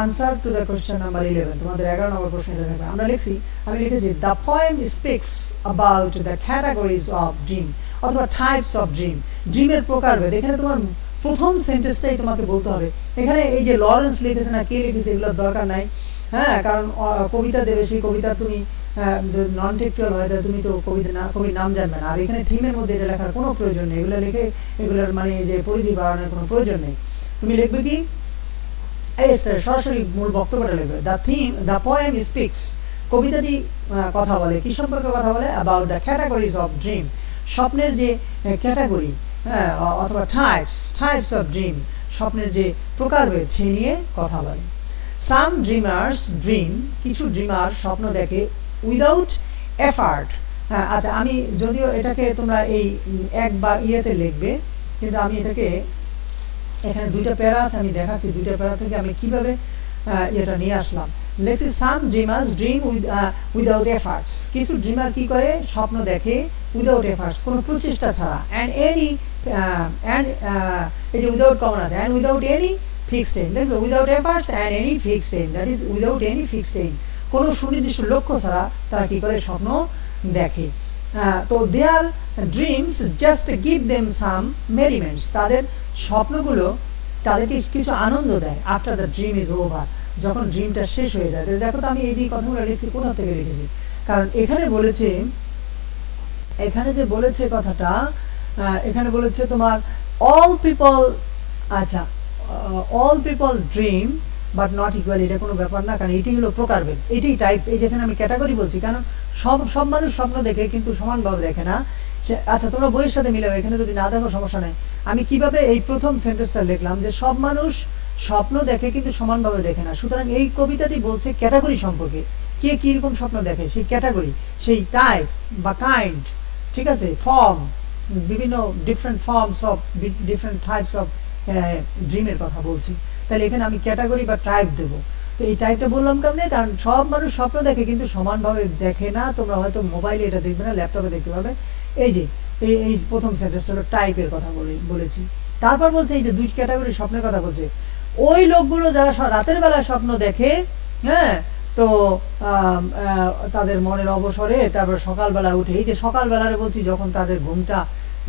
answer to the question number 11, তোমাদের 11 নম্বর প্রশ্নটা থাকবে। আমরা লিখছি, আমি লিখেছি the poem speaks about the categories of dream, অথবা টাইপস অফ ড্রিম, ড্রিমের প্রকারভেদ। এখানে তোমার প্রথম সেন্টেন্সটাই তোমাকে বলতে হবে। এখানে এই যে লরেন্স লিখেছে না কে লিখেছে এগুলোর দরকার নাই। হ্যাঁ, কারণ কবিতা দেবে, সেই কবিতা তুমি নন টেক্সচুয়াল হয়, তুমি তো কবির নাম জানবে না। আর এখানে থিমের মধ্যে এটা লেখার কোনো প্রয়োজন নেই, এগুলো লিখে এগুলোর মানে যে পরিধি বাড়ানোর কোনো প্রয়োজন নেই। তুমি লিখবে কি, সরাসরি মূল বক্তব্যটা লিখবে। The theme, the poem speaks, কবিতাটি কথা বলে, কি সম্পর্কে কথা বলে, about the categories of dream, স্বপ্নের যে ক্যাটাগরি, হ্যাঁ, অথবা টাইপস অফ ড্রিম, স্বপ্নের যে প্রকারভেদ সে নিয়ে কথা বলে। সাম ড্রিমার্স ড্রিম, কিছু ড্রিমার স্বপ্ন দেখে উইদাউট এফার্ট। হ্যাঁ, আচ্ছা, আমি যদিও এটাকে তোমরা এই এক বা ইয়েতে লিখবে, কিন্তু আমি এটাকে এখানে দুইটা প্যারা আছে, আমি দেখাচ্ছি দুইটা প্যারা থেকে আমি কিভাবে এটা নিয়ে আসলাম। লেখছি সাম ড্রিমার্স ড্রিম উইদাউট এফার্টস, কিছু ড্রিমার কি করে, স্বপ্ন দেখে উইদাউট এফার্টস, কোনো প্রচেষ্টা ছাড়া। অ্যান্ড এনি, অ্যান্ড এই যে উইদাউট কমন আছে, and without any fixed aim, দেখছো, without efforts and any fixed aim, that is without any fixed aim, কোনো সুনির্দিষ্ট লক্ষ্য ছাড়া তারা কি করে স্বপ্ন দেখে। তো their dreams just give them some merriments, তাদের স্বপ্নগুলো তাদেরকে কিছু আনন্দ দেয়। After the dream is over, যখন ড্রিমটা শেষ হয়ে যায়। দেখো তো আমি এই যে কথাগুলো লিখছি কোথা থেকে লিখেছি, কারণ এখানে বলেছে, এখানে যে বলেছে কথাটা, এখানে বলেছে তোমার অল পিপল, আচ্ছা, all people dream but not equal, এটা কোনো ব্যাপার না, কারণ এটি হলো প্রকারভেদ, এটি টাইপ। এই যেখানে আমি ক্যাটাগরি বলছি, কারণ সব মানুষ স্বপ্ন দেখে কিন্তু সমানভাবে দেখে না। আচ্ছা তোমরা বইয়ের সাথে মিলাও, এখানে যদি না দেখো সমস্যা নেই। আমি কিভাবে এই প্রথম সেন্টেন্সটা লিখলাম যে সব মানুষ স্বপ্ন দেখে কিন্তু সমানভাবে দেখে না। সুতরাং এই কবিতাটি বলছে ক্যাটাগরি সম্পর্কে, কে কিরকম স্বপ্ন দেখে, সেই ক্যাটাগরি, সেই টাইপ বা কাইন্ড, ঠিক আছে, ফর্ম, বিভিন্ন different forms of different types of ড্রিমের কথা বলছি। তাহলে এখানে আমি ক্যাটাগরি বা টাইপ দেবো। তো এই টাইপটা বললাম কেমনে, কারণ সব মানুষ স্বপ্ন দেখে কিন্তু সমানভাবে দেখে না। তোমরা হয়তো মোবাইলে এটা দেখবে না, ল্যাপটপে দেখতে পাবে। এই যে এই প্রথম সেন্টেন্সটা হলো টাইপের কথা বলেছি। তারপর বলছে এই যে দুই ক্যাটাগরি স্বপ্নের কথা বলছে, ওই লোকগুলো যারা রাতের বেলায় স্বপ্ন দেখে, হ্যাঁ, তো তাদের মনের অবসরে তারপর সকালবেলা উঠে, এই যে সকালবেলারে বলছি যখন তাদের ঘুমটা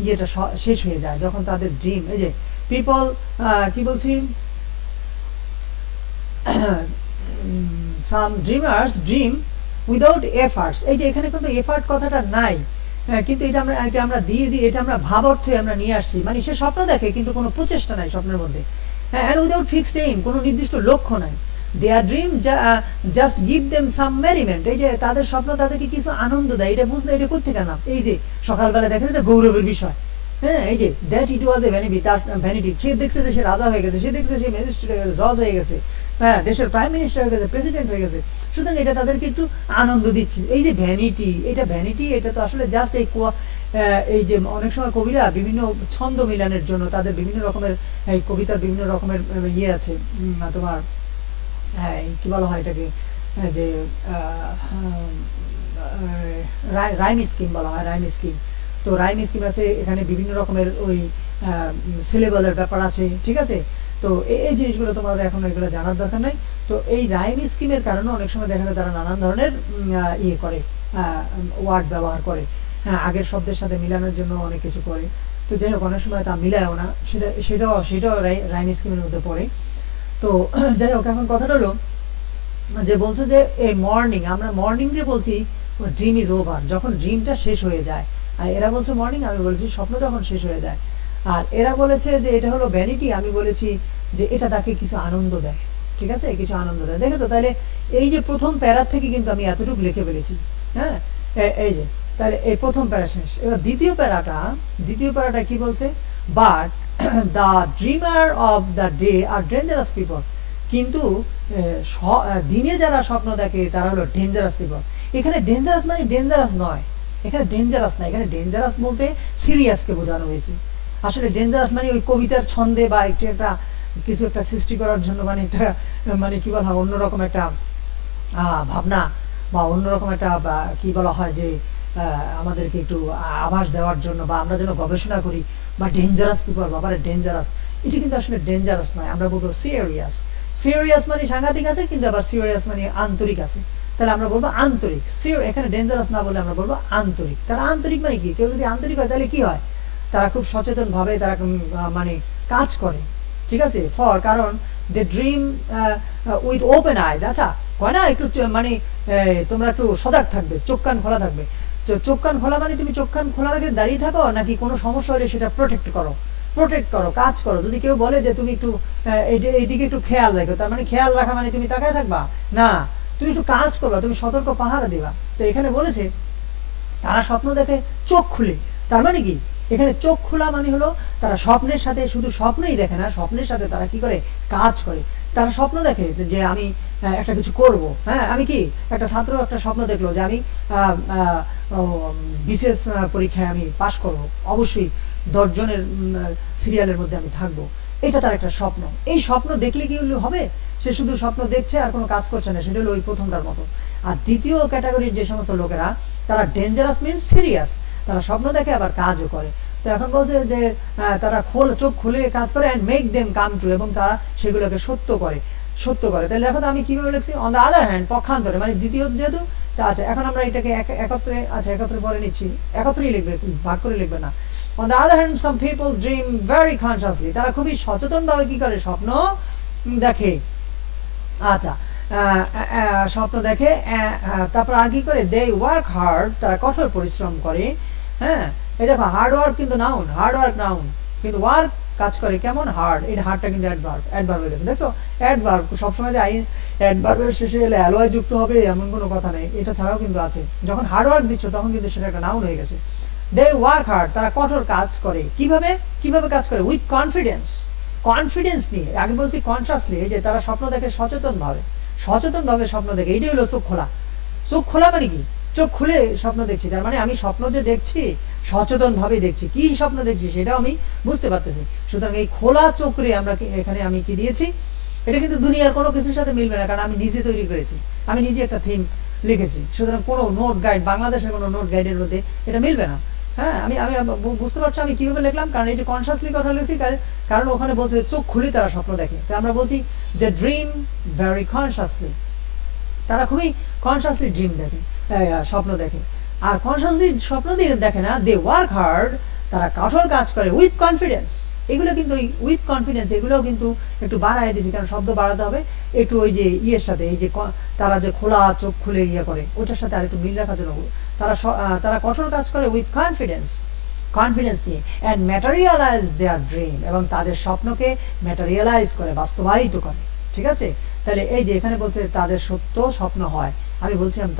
ইয়েটা শেষ হয়ে যায়, যখন তাদের ড্রিম, এই যে পিপল, কি বলছি, সাম ড্রিমার্স ড্রিম উইদাউট এফার্টস। এই যে এখানে কিন্তু এফার্ট কথাটা নাই, কিন্তু এটা আমরা দিয়ে দিই, এটা আমরা ভাব অর্থে আমরা নিয়ে আসছি, মানে সে স্বপ্ন দেখে কিন্তু কোনো প্রচেষ্টা নাই স্বপ্নের মধ্যে, and without fixed aim, কোনো নির্দিষ্ট লক্ষ্য নাই। their dream just give them some merriment, এই যে তাদের স্বপ্ন তাদেরকে কিছু আনন্দ দেয়। এটা বুঝলে এটা করতে কেন, এই যে সকালবেলা দেখে এটা গৌরবের বিষয়, হ্যাঁ, এই যে that it was A vanity, তার ভ্যানিটি, সে দেখছে যে সে রাজা হয়ে গেছে, সে দেখছে সে ম্যাজিস্ট্রেট হয়ে গেছে, জজ হয়ে গেছে, হ্যাঁ, দেশের প্রাইম মিনিস্টার হয়ে গেছে, প্রেসিডেন্ট হয়ে গেছে। সুতরাং এটা তাদেরকে একটু আনন্দ দিচ্ছে। এই যে ভ্যানিটি, এটা তো আসলে জাস্ট এই যে অনেক সময় কবিরা বিভিন্ন ছন্দ মিলানের জন্য তাদের বিভিন্ন রকমের এই কবিতার বিভিন্ন রকমের ইয়ে আছে, তোমার কি বলা হয় এটাকে, যে রাইম স্কিম বলা হয়, রাইম স্কিম। তো রাইম স্কিম আছে, এখানে বিভিন্ন রকমের ওই সিলেবলের ব্যাপার আছে, ঠিক আছে। তো এই জিনিসগুলো তোমাদের এখন এগুলো জানার দরকার নাই। তো এই রাইম স্কিমের কারণে অনেক সময় দেখা যায় তারা নানান ধরনের ইয়ে করে, ওয়ার্ড ব্যবহার করে, হ্যাঁ, আগের শব্দের সাথে মিলানোর জন্য অনেক কিছু করে। তো যাই হোক, অনেক সময় তা মিলায়ও না, সেটাও রাইম স্কিমের মধ্যে পড়ে। তো যাই হোক, এখন কথাটা হলো যে বলছে যে এই মর্নিং, আমরা মর্নিং রে বলছি ড্রিম ইজ ওভার, যখন ড্রিমটা শেষ হয়ে যায়। আর এরা বলছে মর্নিং, আমি বলছি স্বপ্ন যখন শেষ হয়ে যায়। আর এরা বলেছে যে এটা হলো ভ্যানিটি, আমি বলেছি যে এটা তাকে কিছু আনন্দ দেয়, ঠিক আছে, কিছু আনন্দ দেয়। দেখে তো, তাহলে এই যে প্রথম প্যারা থেকে কিন্তু আমি এতটুকু লিখে ফেলেছি, হ্যাঁ, এই যে, তাহলে এই প্রথম প্যারা শেষ। এবার দ্বিতীয় প্যারাটা কি বলছে, but the dreamer of the day are dangerous people, কিন্তু দিনে যারা স্বপ্ন দেখে তারা হলো ডেঞ্জারাস পিপল। এখানে ডেঞ্জারাস মানে ডেঞ্জারাস নয়, এখানে ডেঞ্জারাস না, এখানে ডেঞ্জারাস বলতে সিরিয়াসকে বোঝানো হয়েছে। আসলে ডেঞ্জারাস মানে ওই কবিতার ছন্দে বা একটা কিছু একটা সৃষ্টি করার জন্য, মানে একটা, মানে কি বলা হয়, অন্যরকম একটা ভাবনা বা অন্যরকম একটা কি বলা হয় যে আমাদেরকে একটু আভাস দেওয়ার জন্য, বা আমরা যেন গবেষণা করি, বা ডেঞ্জারাস পিপল, বাবারে ডেঞ্জারাস, এটা কিন্তু আসলে ডেঞ্জারাস নয়। আমরা বলবো সিরিয়াস। সিরিয়াস মানে সাংঘাতিক আছে, কিন্তু আবার সিরিয়াস মানে আন্তরিক আছে। তাহলে আমরা বলবো আন্তরিক। এখানে ডেঞ্জারাস না বলে আমরা বলবো আন্তরিক। তারা আন্তরিক মানে কি, কেউ যদি আন্তরিক হয় তাহলে কি হয়, তারা খুব সচেতন ভাবে তারা মানে কাজ করে, ঠিক আছে, কারণ দে ড্রিম উইথ ওপেন আইজ। আচ্ছা, কয় না একটু মানে তোমরা একটু সজাগ থাকবে, চোখ কান খোলা থাকবে। তো চোখ কান খোলা মানে তুমি চোখ কান খোলা রেখে দাঁড়িয়ে থাকো, নাকি কোনো সমস্যা হলে সেটা প্রোটেক্ট করো, কাজ করো। যদি কেউ বলে যে তুমি একটু এইদিকে একটু খেয়াল রাখো, তার মানে খেয়াল রাখা মানে তুমি তাকায় থাকবা না, তুমি একটু কাজ করবা, তুমি সতর্ক পাহারা দিবা। তো এখানে বলেছে তারা স্বপ্ন দেখে চোখ খুলে, তার মানে কি, এখানে চোখ খোলা মানে হলো তারা স্বপ্নের সাথে শুধু স্বপ্নই দেখে না, স্বপ্নের সাথে তারা কি করে, কাজ করে। তারা স্বপ্ন দেখে যে আমি একটা কিছু করব, হ্যাঁ, আমি কি, একটা ছাত্র একটা স্বপ্ন দেখলো যে আমি বিশেষ পরীক্ষায় আমি পাশ করব, অবশ্যই 10 জনের সিরিয়ালের মধ্যে আমি থাকবো, এটা তার একটা স্বপ্ন। এই স্বপ্ন দেখলে কি হবে, সে শুধু স্বপ্ন দেখছে আর কোনো কাজ করছে না, সেটা হলো ওই প্রথমটার মতো। আর দ্বিতীয় ক্যাটাগরির যে সমস্ত লোকেরা, তারা ডেঞ্জারাস মিনস সিরিয়াস, তারা স্বপ্ন দেখে আবার কাজও করে। তো এখন বলছে যে তারা চোখ খুলে কাজ করে, and make them come true, এবং তারা সেগুলোকে সত্য করে। তাহলে এখন আমি কিভাবে লিখছি, অন দ্য আদার হ্যান্ড, পক্ষান্তরে, মানে দ্বিতীয় যেহেতু। আচ্ছা, এখন আমরা এটাকে একত্রে, আচ্ছা একত্রে পরে নিচ্ছি, একত্রেই লিখবে, ভাগ করে লিখবে না। On the other hand, some people dream very consciously, তারা খুবই সচেতন ভাবে কি করে, স্বপ্ন দেখে। আচ্ছা, স্বপ্ন দেখে, তারপর আর কি করে, দে ওয়ার্ক হার্ড, তারা কঠোর পরিশ্রম করে, হ্যাঁ। এই দেখো, হার্ড ওয়ার্ক কিন্তু নাউন, হার্ড ওয়ার্ক নাউন, কিন্তু ওয়ার্ক কাজ করে কেমন, হার্ড, এই হার্ডটা কিন্তু অ্যাডভার্ব হয়ে গেছে। দেখছো, অ্যাডভার্ব সবসময় যে অ্যাডভার্বের শেষে এলে অ্যালয় যুক্ত হবে এমন কোনো কথা নেই, এটা ছাড়াও কিন্তু আছে। যখন হার্ড ওয়ার্ক দিচ্ছ তখন কিন্তু সেটা একটা নাউন হয়ে গেছে। দে ওয়ার্ক হার্ড, তারা কঠোর কাজ করে। কিভাবে কিভাবে কাজ করে? উইথ কনফিডেন্স, কনফিডেন্স নিয়ে। আগে বলছি কনসাসলি, যে তারা স্বপ্ন দেখে সচেতন ভাবে, সচেতন ভাবে স্বপ্ন দেখে। এইটাই হলো চোখ খোলা। চোখ খোলা মানে কি? চোখ খুলে স্বপ্ন দেখছি, তার মানে আমি স্বপ্ন যে দেখছি সচেতন ভাবে দেখছি, কি স্বপ্ন দেখছি সেটাও আমি বুঝতে পারতেছি। সুতরাং এই খোলা চোখরে আমরা এখানে আমি কি দিয়েছি, এটা কিন্তু দুনিয়ার কোনো কিছুর সাথে মিলবে না, কারণ আমি নিজে তৈরি করেছি, আমি নিজে একটা থিম লিখেছি। সুতরাং কোনো নোট গাইড, বাংলাদেশের কোনো নোট গাইডের মধ্যে এটা মিলবে না। হ্যাঁ, আমি আমি বুঝতে পারছি আমি কিভাবে লিখলাম, কারণ এই যে কনসাসলি কথা লিখছি, কারণ ওখানে বলছে চোখ খুলে তারা স্বপ্ন দেখে। তো আমরা বলছি দে ড্রিম ভেরি কনসাসলি, তারা খুবই কনসাসলি ড্রিম দেখে, স্বপ্ন দেখে। আর কনসাসলি স্বপ্ন দেখে না, দে ওয়ার্ক হার্ড, তারা কঠোর কাজ করে, উইথ কনফিডেন্স। এগুলো কিন্তু উইথ কনফিডেন্স এগুলোও কিন্তু একটু বাড়াই দিয়েছি, কারণ শব্দ বাড়াতে হবে একটু ওই যে ইয়ের সাথে, এই যে তারা যে খোলা চোখ খুলে ইয়ে করে ওটার সাথে আর একটু মিল রাখার জন্য তারা কঠোর কাজ করে উইথ কনফিডেন্স, কনফিডেন্স নিয়ে। অ্যান্ড ম্যাটেরিয়ালাইজ দেয়ার ড্রিম, এবং তাদের স্বপ্নকে ম্যাটেরিয়ালাইজ করে, বাস্তবায়িত করে। ঠিক আছে? তাহলে এই যে এখানে বলছে তাদের সত্য স্বপ্ন হয়। আমি বলছিলাম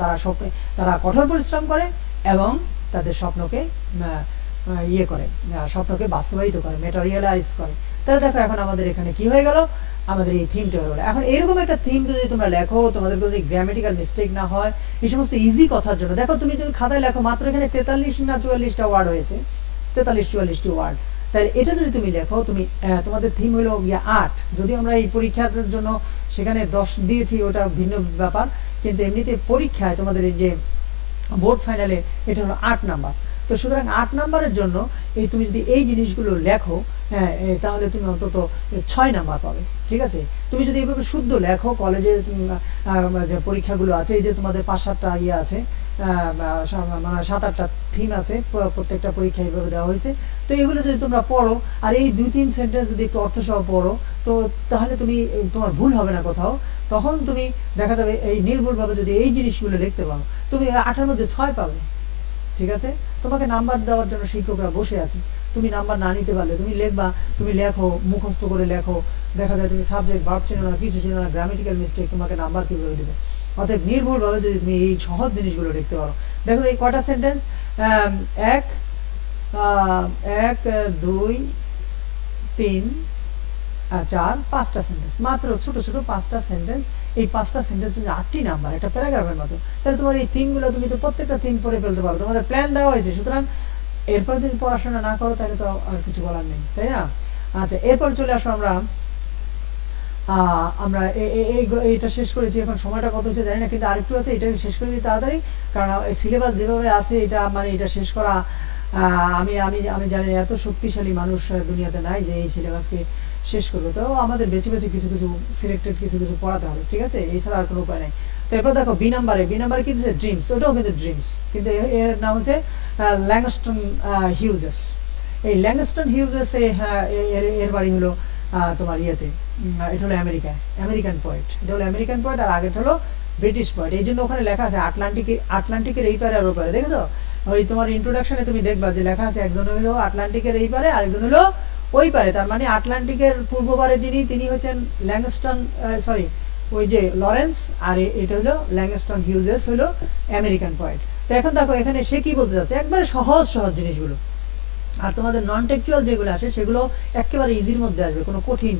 তারা কঠোর পরিশ্রম করে এবং তাদের স্বপ্নকে ইয়ে করে, স্বপ্নকে বাস্তবায়িত করে, ম্যাটেরিয়ালাইজ করে। তাহলে দেখো এখন আমাদের এখানে কি হয়ে গেল, আমাদের এই থিমটা হয়ে গেল। এখন এরকম একটা থিম যদি তোমরা লেখো, তোমাদের যদি গ্রামেটিক্যাল মিস্টেক না হয়, এই সমস্ত ইজি কথার জন্য, দেখো তুমি খাতায় লেখো, মাত্র এখানে 43 না 44টা ওয়ার্ড হয়েছে, 43-44টি ওয়ার্ড। তাহলে এটা যদি তুমি লেখো, তুমি তোমাদের থিম হলো 8। যদি আমরা এই পরীক্ষার জন্য সেখানে 10 দিয়েছি, ওটা ভিন্ন ব্যাপার, কিন্তু এমনিতে পরীক্ষায় তোমাদের এই যে বোর্ড ফাইনালে এটা হলো 8 নাম্বার। তো সুতরাং 8 নাম্বারের জন্য এই তুমি যদি এই জিনিসগুলো লেখো, তাহলে তুমি অন্তত 6 নাম্বার পাবে। ঠিক আছে? তুমি যদি এভাবে শুদ্ধ লেখো, কলেজে যে পরীক্ষাগুলো আছে, এই যে তোমাদের 5-7টা ইয়ে আছে, মানে 7-8টা থিম আছে, প্রত্যেকটা পরীক্ষা এইভাবে দেওয়া হয়েছে। তো এগুলো যদি তোমরা পড়ো, আর এই 2-3 সেন্টেন্স যদি একটু অর্থ সহ পড়ো, তো তাহলে তুমি তোমার ভুল হবে না কোথাও। তখন তুমি দেখা যাবে এই নির্ভুলভাবে যদি এই জিনিসগুলো লিখতে পারো, তুমি 8-এর মধ্যে 6 পাবে। ঠিক আছে? তোমাকে নাম্বার দেওয়ার জন্য শিক্ষকরা বসে আছে, তুমি নাম্বার না নিতে পারলে তুমি লিখবা, তুমি লেখো, মুখস্থ করে লেখো, দেখা যায় তুমি সাবজেক্ট ভার্ব চেনো না, কিছু চেনো না, গ্রামেটিক্যাল মিস্টেক, তোমাকে নাম্বার কিভাবে দেবে? অতএব নির্ভুলভাবে যদি তুমি এই সহজ জিনিসগুলো লিখতে পারো। দেখো এই কটা সেন্টেন্স, 1 2 3 4 5টা সেন্টেন্স, মাত্র ছোট ছোট 5টা সেন্টেন্স। এই 5টা সেন্টেন্স যদি 8টি নাম্বার, একটা প্যারাগ্রাফের মতো, তাহলে তোমার এই থিমগুলো তুমি তো প্রত্যেকটা থিম পড়ে ফেলতে পারো, তোমাদের প্ল্যান দেওয়া হয়েছে। সুতরাং এরপর যদি পড়াশোনা না করো তাহলে তো আর কিছু বলার নেই, তাই না? আচ্ছা, এরপর চলে আসো আমরা এইটা শেষ করেছি। এখন সময়টা কত হচ্ছে জানি না, কিন্তু আরেকটু আছে, এটা শেষ করে দিই তাড়াতাড়ি, কারণ এই সিলেবাস যেভাবে আছে এটা মানে এটা শেষ করা, আমি আমি আমি জানি এত শক্তিশালী মানুষ দুনিয়াতে নাই যে এই সিলেবাসকে শেষ করবে। তো আমাদের বেছে বেছে কিছু কিছু সিলেক্টেড কিছু কিছু পড়াতে হবে। ঠিক আছে? এছাড়া আর কোনো উপায় নেই। তো এরপর দেখো বি নাম্বারে কি দিচ্ছে? ড্রিমস। ওটাও কিন্তু ড্রিমস, কিন্তু এর নাম হচ্ছে ল্যাংস্টন হিউজেস। এই ল্যাংস্টন হিউজেস এর বাড়ি হলো তোমার ইয়েতে, এটা হলো আমেরিকান পোয়েট, এটা হলো আমেরিকান পোয়েট, আর আগেটা হলো ব্রিটিশ পোয়েট। এই জন্য ওখানে লেখা আছে আটলান্টিকের এই পারে আর ওই পারে। দেখেছো? ওই তোমার ইন্ট্রোডাকশনে তুমি দেখবা যে লেখা আছে একজন হলো আটলান্টিকের এই পারে, আরেকজন হলো ওই পারে। তার মানে আটলান্টিকের পূর্ব পারে তিনি হচ্ছেন ল্যাংস্টন, সরি ওই যে লরেন্স, আর এটা হলো ল্যাংস্টন হিউজেস হলো আমেরিকান পোয়েট। তো এখন দেখো এখানে সে কি বলতে যাচ্ছে, একবারে সহজ সহজ জিনিসগুলো। আর তোমাদের নন টেক্সচুয়াল যেগুলো আসে সেগুলো একেবারে ইজির মধ্যে আসবে, কোনো কঠিন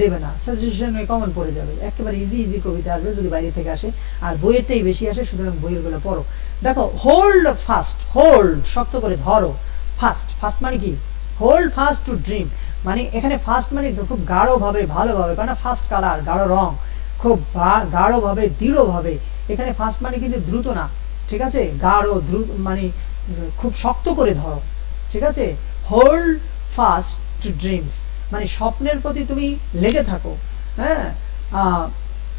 দেবে না, সাজেশন কমন পড়ে যাবে, একেবারে ইজি কবিতা আসবে যদি বাইরে থেকে আসে, আর বইয়েরটাই বেশি আসে। সুতরাং বইয়েরগুলো পড়ো। দেখো হোল্ড ফাস্ট, হোল্ড শক্ত করে ধরো, ফাস্ট মানে কি? হোল্ড ফাস্ট টু ড্রিম, মানে এখানে ফাস্ট মানে খুব গাঢ়ভাবে, ভালোভাবে, কারণ ফাস্ট কালার, গাঢ় রং, খুব গাঢ়ভাবে, দৃঢ়ভাবে। এখানে ফাস্ট মানে কিন্তু দ্রুত না, ঠিক আছে? গাঢ়, দ্রুত মানে খুব শক্ত করে ধরো। ঠিক আছে? হোল্ড ফাস্ট টু ড্রিমস মানে স্বপ্নের প্রতি তুমি লেগে থাকো। হ্যাঁ,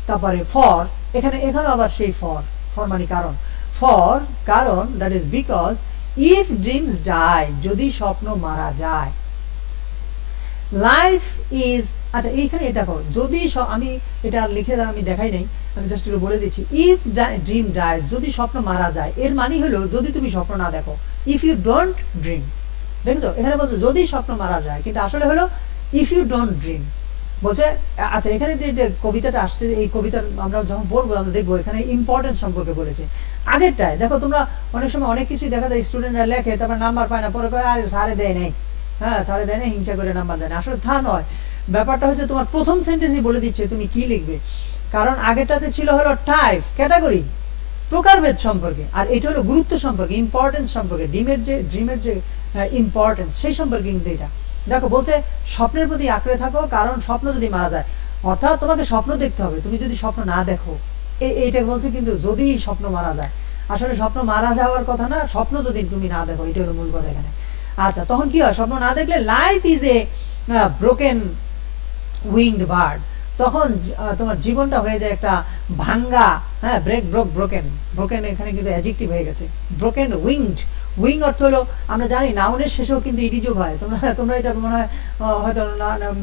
তারপরে ফর, এখানে আবার সেই ফর মানে কারণ that is because if dreams die, যদি স্বপ্ন মারা যায়, লাইফ ইজ, আচ্ছা এইখানে দেখো, যদি আমি এটা লিখে আমি দেখাই নাই, আমি জাস্ট একটু বলে দিচ্ছি। ইফ ড্রিম ডাইজ, যদি স্বপ্ন মারা যায়, এর মানে হলো যদি তুমি স্বপ্ন না দেখো, ইফ ইউ ডোন্ট ড্রিম। দেখছো? এখানে বলছো যদি স্বপ্ন মারা যায়, কিন্তু আসলে হলো ইফ ইউ ডোন্ট ড্রিম। বলছে আচ্ছা এখানে যে কবিতাটা আসছে এই কবিতার আমরা যখন বলবো আমরা দেখবো এখানে ইম্পর্টেন্স সম্পর্কে বলেছে। আগেরটায় দেখো তোমরা অনেক সময় অনেক কিছুই দেখা যায় স্টুডেন্টরা লেখে তারপর নাম্বার পায় না, পরে কয় আরে স্যারে দেয় নাই, হ্যাঁ স্যারে দেয় না, হিংসা করে নাম্বার দেয় না। আসলে তা নয়, ব্যাপারটা হচ্ছে তোমার প্রথম সেন্টেন্সই বলে দিচ্ছে তুমি কি লিখবে। কারণ আগেরটাতে ছিল হলো টাইপ ক্যাটাগরি প্রকারভেদ সম্পর্কে, আর এটা হলো গুরুত্ব সম্পর্কে, ইম্পর্টেন্স সম্পর্কে, ড্রিমের যে ইম্পর্টেন্স সেই সম্পর্কে কিন্তু এটা। দেখো বলছে স্বপ্নের প্রতি আঁকড়ে থাকো কারণ স্বপ্ন যদি মারা যায়, অর্থাৎ তোমাকে স্বপ্ন দেখতে হবে। তুমি যদি স্বপ্ন না দেখো, এইটা বলছে কিন্তু যদি স্বপ্ন মারা যায়, আসলে স্বপ্ন মারা যাওয়ার কথা না, স্বপ্ন যদি তুমি না দেখো, এটা হলো মূল কথা এখানে। আচ্ছা তখন কি হয়, স্বপ্ন না দেখলে life is a broken winged bird, তখন তোমার জীবনটা হয়ে যায় একটা ভাঙ্গা, হ্যাঁ ব্রেক ব্রোক ব্রোকেন, ব্রোকেন এখানে কিন্তু অ্যাডজেক্টিভ হয়ে গেছে, ব্রোকেন উইংড। উইং অর্থ হলো আমরা জানি নাউনের শেষেও কিন্তু ইডি যোগ হয়, তোমরা তোমরা এটা মনে হয় হয়তো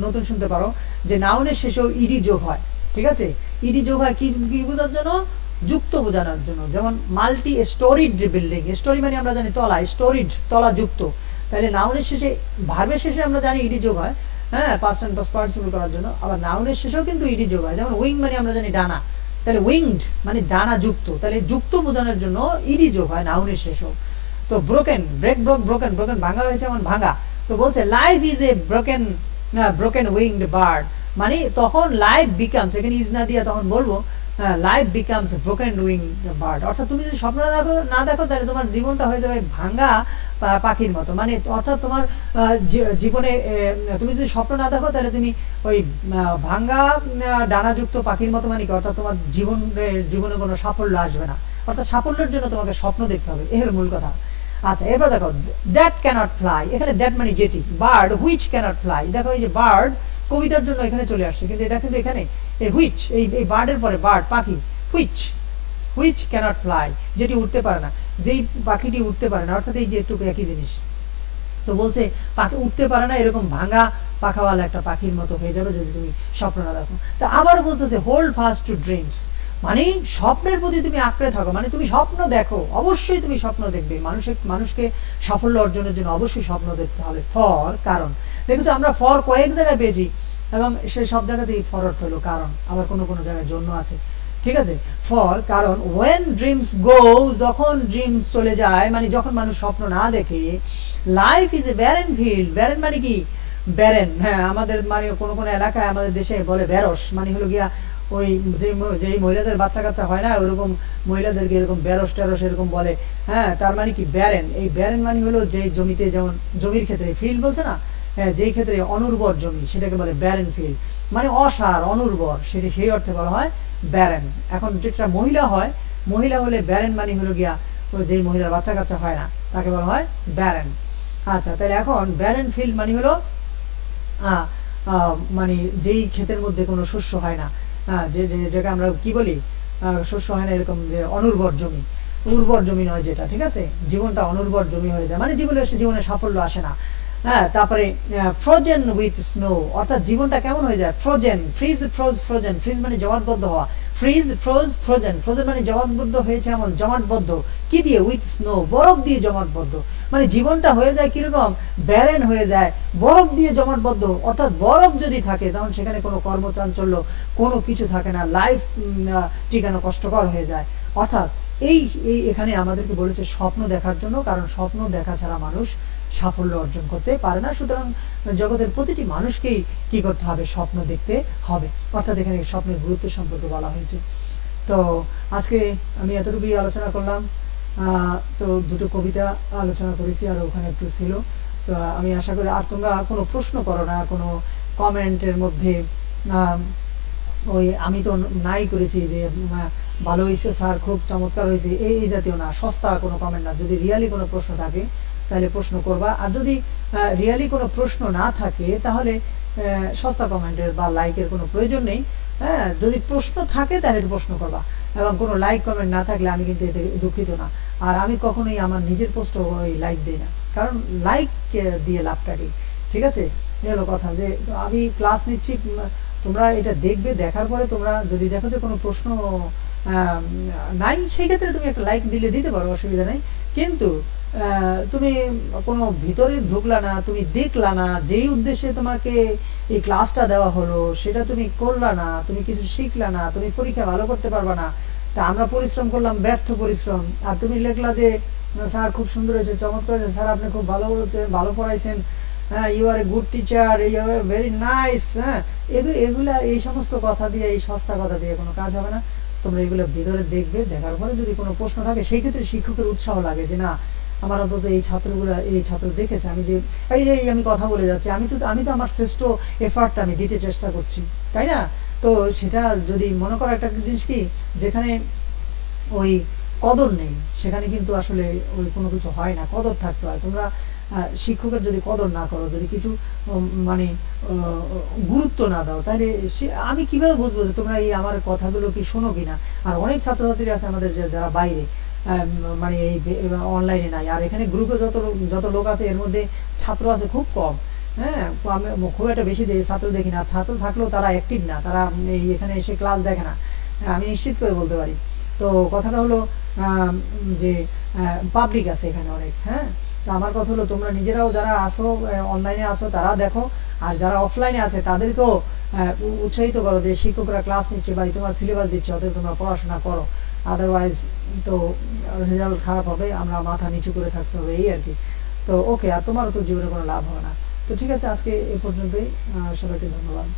নতুন শুনতে পারো যে নাউনের শেষেও ইডি যোগ হয়, ঠিক আছে। ইডি যোগ হয় কি কি বোঝার জন্য, যুক্ত বোঝানোর জন্য। যেমন মাল্টি স্টোরিড বিল্ডিং, স্টোরি মানে আমরা জানি তলা, স্টোরিড তলা যুক্ত, তাহলে নাউনের শেষে ভার্বের শেষে আমরা জানি ইডি যোগ হয়, হ্যাঁ পাস্ট এন্ড পাস্ট পার্টিসিপল করার জন্য। আবার নাউনের শেষেও কিন্তু ইডি যোগ হয়, যেমন উইং মানে আমরা জানি ডানা, তাহলে উইংড মানে ডানা যুক্ত, তাহলে যুক্ত বোঝানোর জন্য ইডি যোগ হয় নাউনের শেষেও। তো broken break broke broken, broken ভাঙা হয়েছে এমন ভাঙা। তো বলছে life is a broken broken winged bird, মানে তখন লাইফ বিকামস, এখানে ইজ না দিয়া তখন বলবো life becomes broken wing bird, অর্থাৎ তুমি যদি স্বপ্ন না দেখো তাহলে তোমার জীবনটা হয়ে যাবে ভাঙা পাখির মতো, মানে অর্থাৎ তোমার জীবনে তুমি যদি স্বপ্ন না দেখো তাহলে তুমি ওই ভাঙ্গা ডানাযুক্ত পাখির মতো, মানে কি অর্থাৎ তোমার জীবনে কোনো সাফল্য আসবে না, অর্থাৎ সাফল্যের জন্য তোমাকে স্বপ্ন দেখতে হবে, এর মূল কথা। আচ্ছা এরপর দেখো দ্যাট ক্যানট ফ্লাই, এখানে দ্যাট মানে যেটি, বার্ড হুইচ ক্যানট ফ্লাই, দেখো এই যে বার্ড কবিতার জন্য এখানে চলে আসছে, কিন্তু এটা কিন্তু এখানে এই হুইচ, এই বার্ডের পরে বার্ড পাখি, হুইচ হুইচ ক্যানট ফ্লাই যেটি উঠতে পারে না, যেই পাখিটি উঠতে পারে না, অর্থাৎ এই যে একটু একই জিনিস। তো বলছে পাখি উঠতে পারে না, এরকম ভাঙা পাখাওয়ালা একটা পাখির মতো হয়ে যাবে যদি তুমি স্বপ্ন না দেখো। তা আবার বলতেছে হোল্ড ফাস্ট টু ড্রিমস, মানে স্বপ্নের প্রতি তুমি আঁকড়ে থাকো, মানে তুমি স্বপ্ন দেখো, অবশ্যই তুমি স্বপ্ন দেখবে। মানুষকে সাফল্য অর্জনের জন্য অবশ্যই স্বপ্ন দেখতে হবে। ফর কারণ, দেখেছো আমরা ফর কয়েক জায়গায় পেয়েছি এবং সে সব জায়গাতেই ফর অর্থ হলো কারণ, আবার কোনো কোনো জায়গায় জন্য আছে, ঠিক আছে। ফর কারণ, ওয়েন ড্রিমস গো, যখন ড্রিমস চলে যায়, মানে যখন মানুষ স্বপ্ন না দেখে, life is A barren field, barren মানে কি ব্যারেন, হ্যাঁ আমাদের মানে কোনো কোনো এলাকায় আমাদের দেশে বলে বেরস, মানে হলো গিয়া ওই যে মহিলাদের বাচ্চা কাচ্চা হয় না ওরকম মহিলাদেরকে এরকম বেরস টেরস এরকম বলে, হ্যাঁ তার মানে কি ব্যারেন, এই ব্যারেন মানে হলো যে জমিতে, যেমন জমির ক্ষেত্রে ফিল্ড বলছে না, হ্যাঁ যেই ক্ষেত্রে অনুর্বর জমি সেটাকে বলে ব্যারেন ফিল্ড, মানে অসার অনুর্বর, সেটি সেই অর্থে বলা হয় ব্যারেন। এখন যেটা মহিলা হয়, মহিলা হলে ব্যারেন মানে হলো গিয়া যেই মহিলার বাচ্চা কাচ্চা হয় না তাকে বলা হয় ব্যারেন। আচ্ছা তাহলে এখন ব্যারেন ফিল্ড মানে হলো মানে যেই ক্ষেতের মধ্যে কোনো শস্য হয় না, যেটাকে আমরা কি বলি শস্য হয় না, এরকম যে অনুর্বর জমি, উর্বর জমি নয় যেটা, ঠিক আছে, জীবনটা অনুর্বর জমি হয়ে যায়, মানে জীবনে সাফল্য আসে না। হ্যাঁ তারপরে ফ্রোজেন উইথ স্নো, অর্থাৎ জীবনটা কেমন হয়ে যায়, frozen, fridge froze frozen, fridge মানে জমাটবদ্ধ হওয়া, ফ্রিজ ফ্রোজ ফ্রোজেন, ফ্রোজেন মানে জমাটবদ্ধ হয়েছে এমন, জমাটবদ্ধ কি দিয়ে, উইথ স্নো বরফ দিয়ে জমাটবদ্ধ, মানে জীবনটা হয়ে যায় কিরকম, ব্যারেন হয়ে যায় বরফ দিয়ে জমাটবদ্ধ, অর্থাৎ বরফ যদি থাকে তখন সেখানে কোনো কর্মচাঞ্চল্য কোনো কিছু থাকে না, লাইফ ঠিকানো কষ্টকর হয়ে যায়। অর্থাৎ এই এখানে আমাদেরকে বলেছে স্বপ্ন দেখার জন্য, কারণ স্বপ্ন দেখা ছাড়া মানুষ সাফল্য অর্জন করতে পারে না। সুতরাং জগতের প্রতিটি মানুষকেই কি করতে হবে, স্বপ্ন দেখতে হবে, অর্থাৎ এখানে স্বপ্নের গুরুত্ব সম্পর্কে বলা হয়েছে। তো আজকে আমি এতটুকুই আলোচনা করলাম, তো দুটো কবিতা আলোচনা করেছি আর ওখানে একটু ছিল। তো আমি আশা করি আর তোমরা কোনো প্রশ্ন করো না, কোনো কমেন্টের মধ্যে ওই আমি তো নাই করেছি যে ভালো হয়েছে স্যার, খুব চমৎকার হয়েছে, এই জাতীয় না, সস্তা কোনো কমেন্ট না। যদি রিয়ালি কোনো প্রশ্ন থাকে তাহলে প্রশ্ন করবা, আর যদি রিয়ালি কোনো প্রশ্ন না থাকে তাহলে সস্তা কমেন্টের বা লাইকের কোনো প্রয়োজন নেই। হ্যাঁ যদি প্রশ্ন থাকে তাহলে প্রশ্ন করবা, এবং কোনো লাইক কমেন্ট না থাকলে আমি কিন্তু এতে দুঃখিত না। আর আমি কখনোই আমার নিজের পোস্ট ওই লাইক দিই না, কারণ লাইক দিয়ে লাভটা কি, ঠিক আছে, এই হলো কথা। যে আমি ক্লাস নিচ্ছি, তোমরা এটা দেখবে, দেখার পরে তোমরা যদি দেখো যে কোনো প্রশ্ন নাই, সেই ক্ষেত্রে তুমি একটা লাইক দিতে পারো, অসুবিধা নেই। কিন্তু তুমি কোনো ভিতরে ঢুকলা না, তুমি দেখলা না, যেই উদ্দেশ্যে তোমাকে এই ক্লাসটা দেওয়া হলো সেটা তুমি করলা না, তুমি কিছু শিখলা না, তুমি পরীক্ষা ভালো করতে পারবা না। তা আমরা পরিশ্রম করলাম, ব্যর্থ পরিশ্রম, আর তুমি লিখলা যে স্যার খুব সুন্দর হয়েছে, চমৎকার হয়েছে, স্যার আপনি খুব ভালো বলেছেন, ভালো পড়াইছেন, হ্যাঁ you are a good teacher, you are very nice. হ্যাঁ, এগুলা এই সমস্ত কথা দিয়ে, এই সস্তা কথা দিয়ে কোনো কাজ হবে না। তোমরা এগুলো ভিতরে দেখবে, দেখার পরে যদি কোনো প্রশ্ন থাকে সেই ক্ষেত্রে শিক্ষকের উৎসাহ লাগে যে না আমার অন্তত এই ছাত্রগুলো, এই ছাত্র দেখেছে আমি যে এই আমি কথা বলে যাচ্ছি, আমি তো আমার শ্রেষ্ঠ এফার্টটা আমি দিতে চেষ্টা করছি, তাই না? তো সেটা যদি মনে করো একটা জিনিস কি, যেখানে ওই কদর নেই সেখানে কিন্তু আসলে ওই কোনো কিছু হয় না, কদর থাকতে হয়। তোমরা শিক্ষকের যদি কদর না করো, যদি কিছু মানে গুরুত্ব না দাও, তাহলে আমি কিভাবে বুঝবো যে তোমরা এই আমার কথাগুলো কি শোনো কিনা? আর অনেক ছাত্রছাত্রী আছে আমাদের যারা বাইরে মানে এই অনলাইনে নাই, আর এখানে গ্রুপে যত লোক আছে এর মধ্যে ছাত্র আছে খুব কম। হ্যাঁ, আমি খুব একটা বেশি ছাত্র দেখি না, ছাত্র থাকলেও তারা অ্যাক্টিভ না, তারা এই এখানে এসে ক্লাস দেখে না, আমি নিশ্চিত করে বলতে পারি। তো কথাটা হলো যে পাবলিক আছে এখানে অনেক। হ্যাঁ, তো আমার কথা হলো তোমরা নিজেরাও যারা আসো অনলাইনে আসো তারা দেখো, আর যারা অফলাইনে আছে তাদেরকেও উৎসাহিত করো যে শিক্ষকরা ক্লাস নিচ্ছে বা তোমার সিলেবাস দিচ্ছে, অতএব তোমরা পড়াশোনা করো, আদারওয়াইজ তো রেজাল্ট খারাপ হবে, আমরা মাথা নিচু করে থাকতে হবে, এই আর কি। তো ওকে, আর তোমারও তো জীবনে কোনো লাভ হবে না। তো ঠিক আছে, আজকে এ পর্যন্তই। সবাইকে ধন্যবাদ।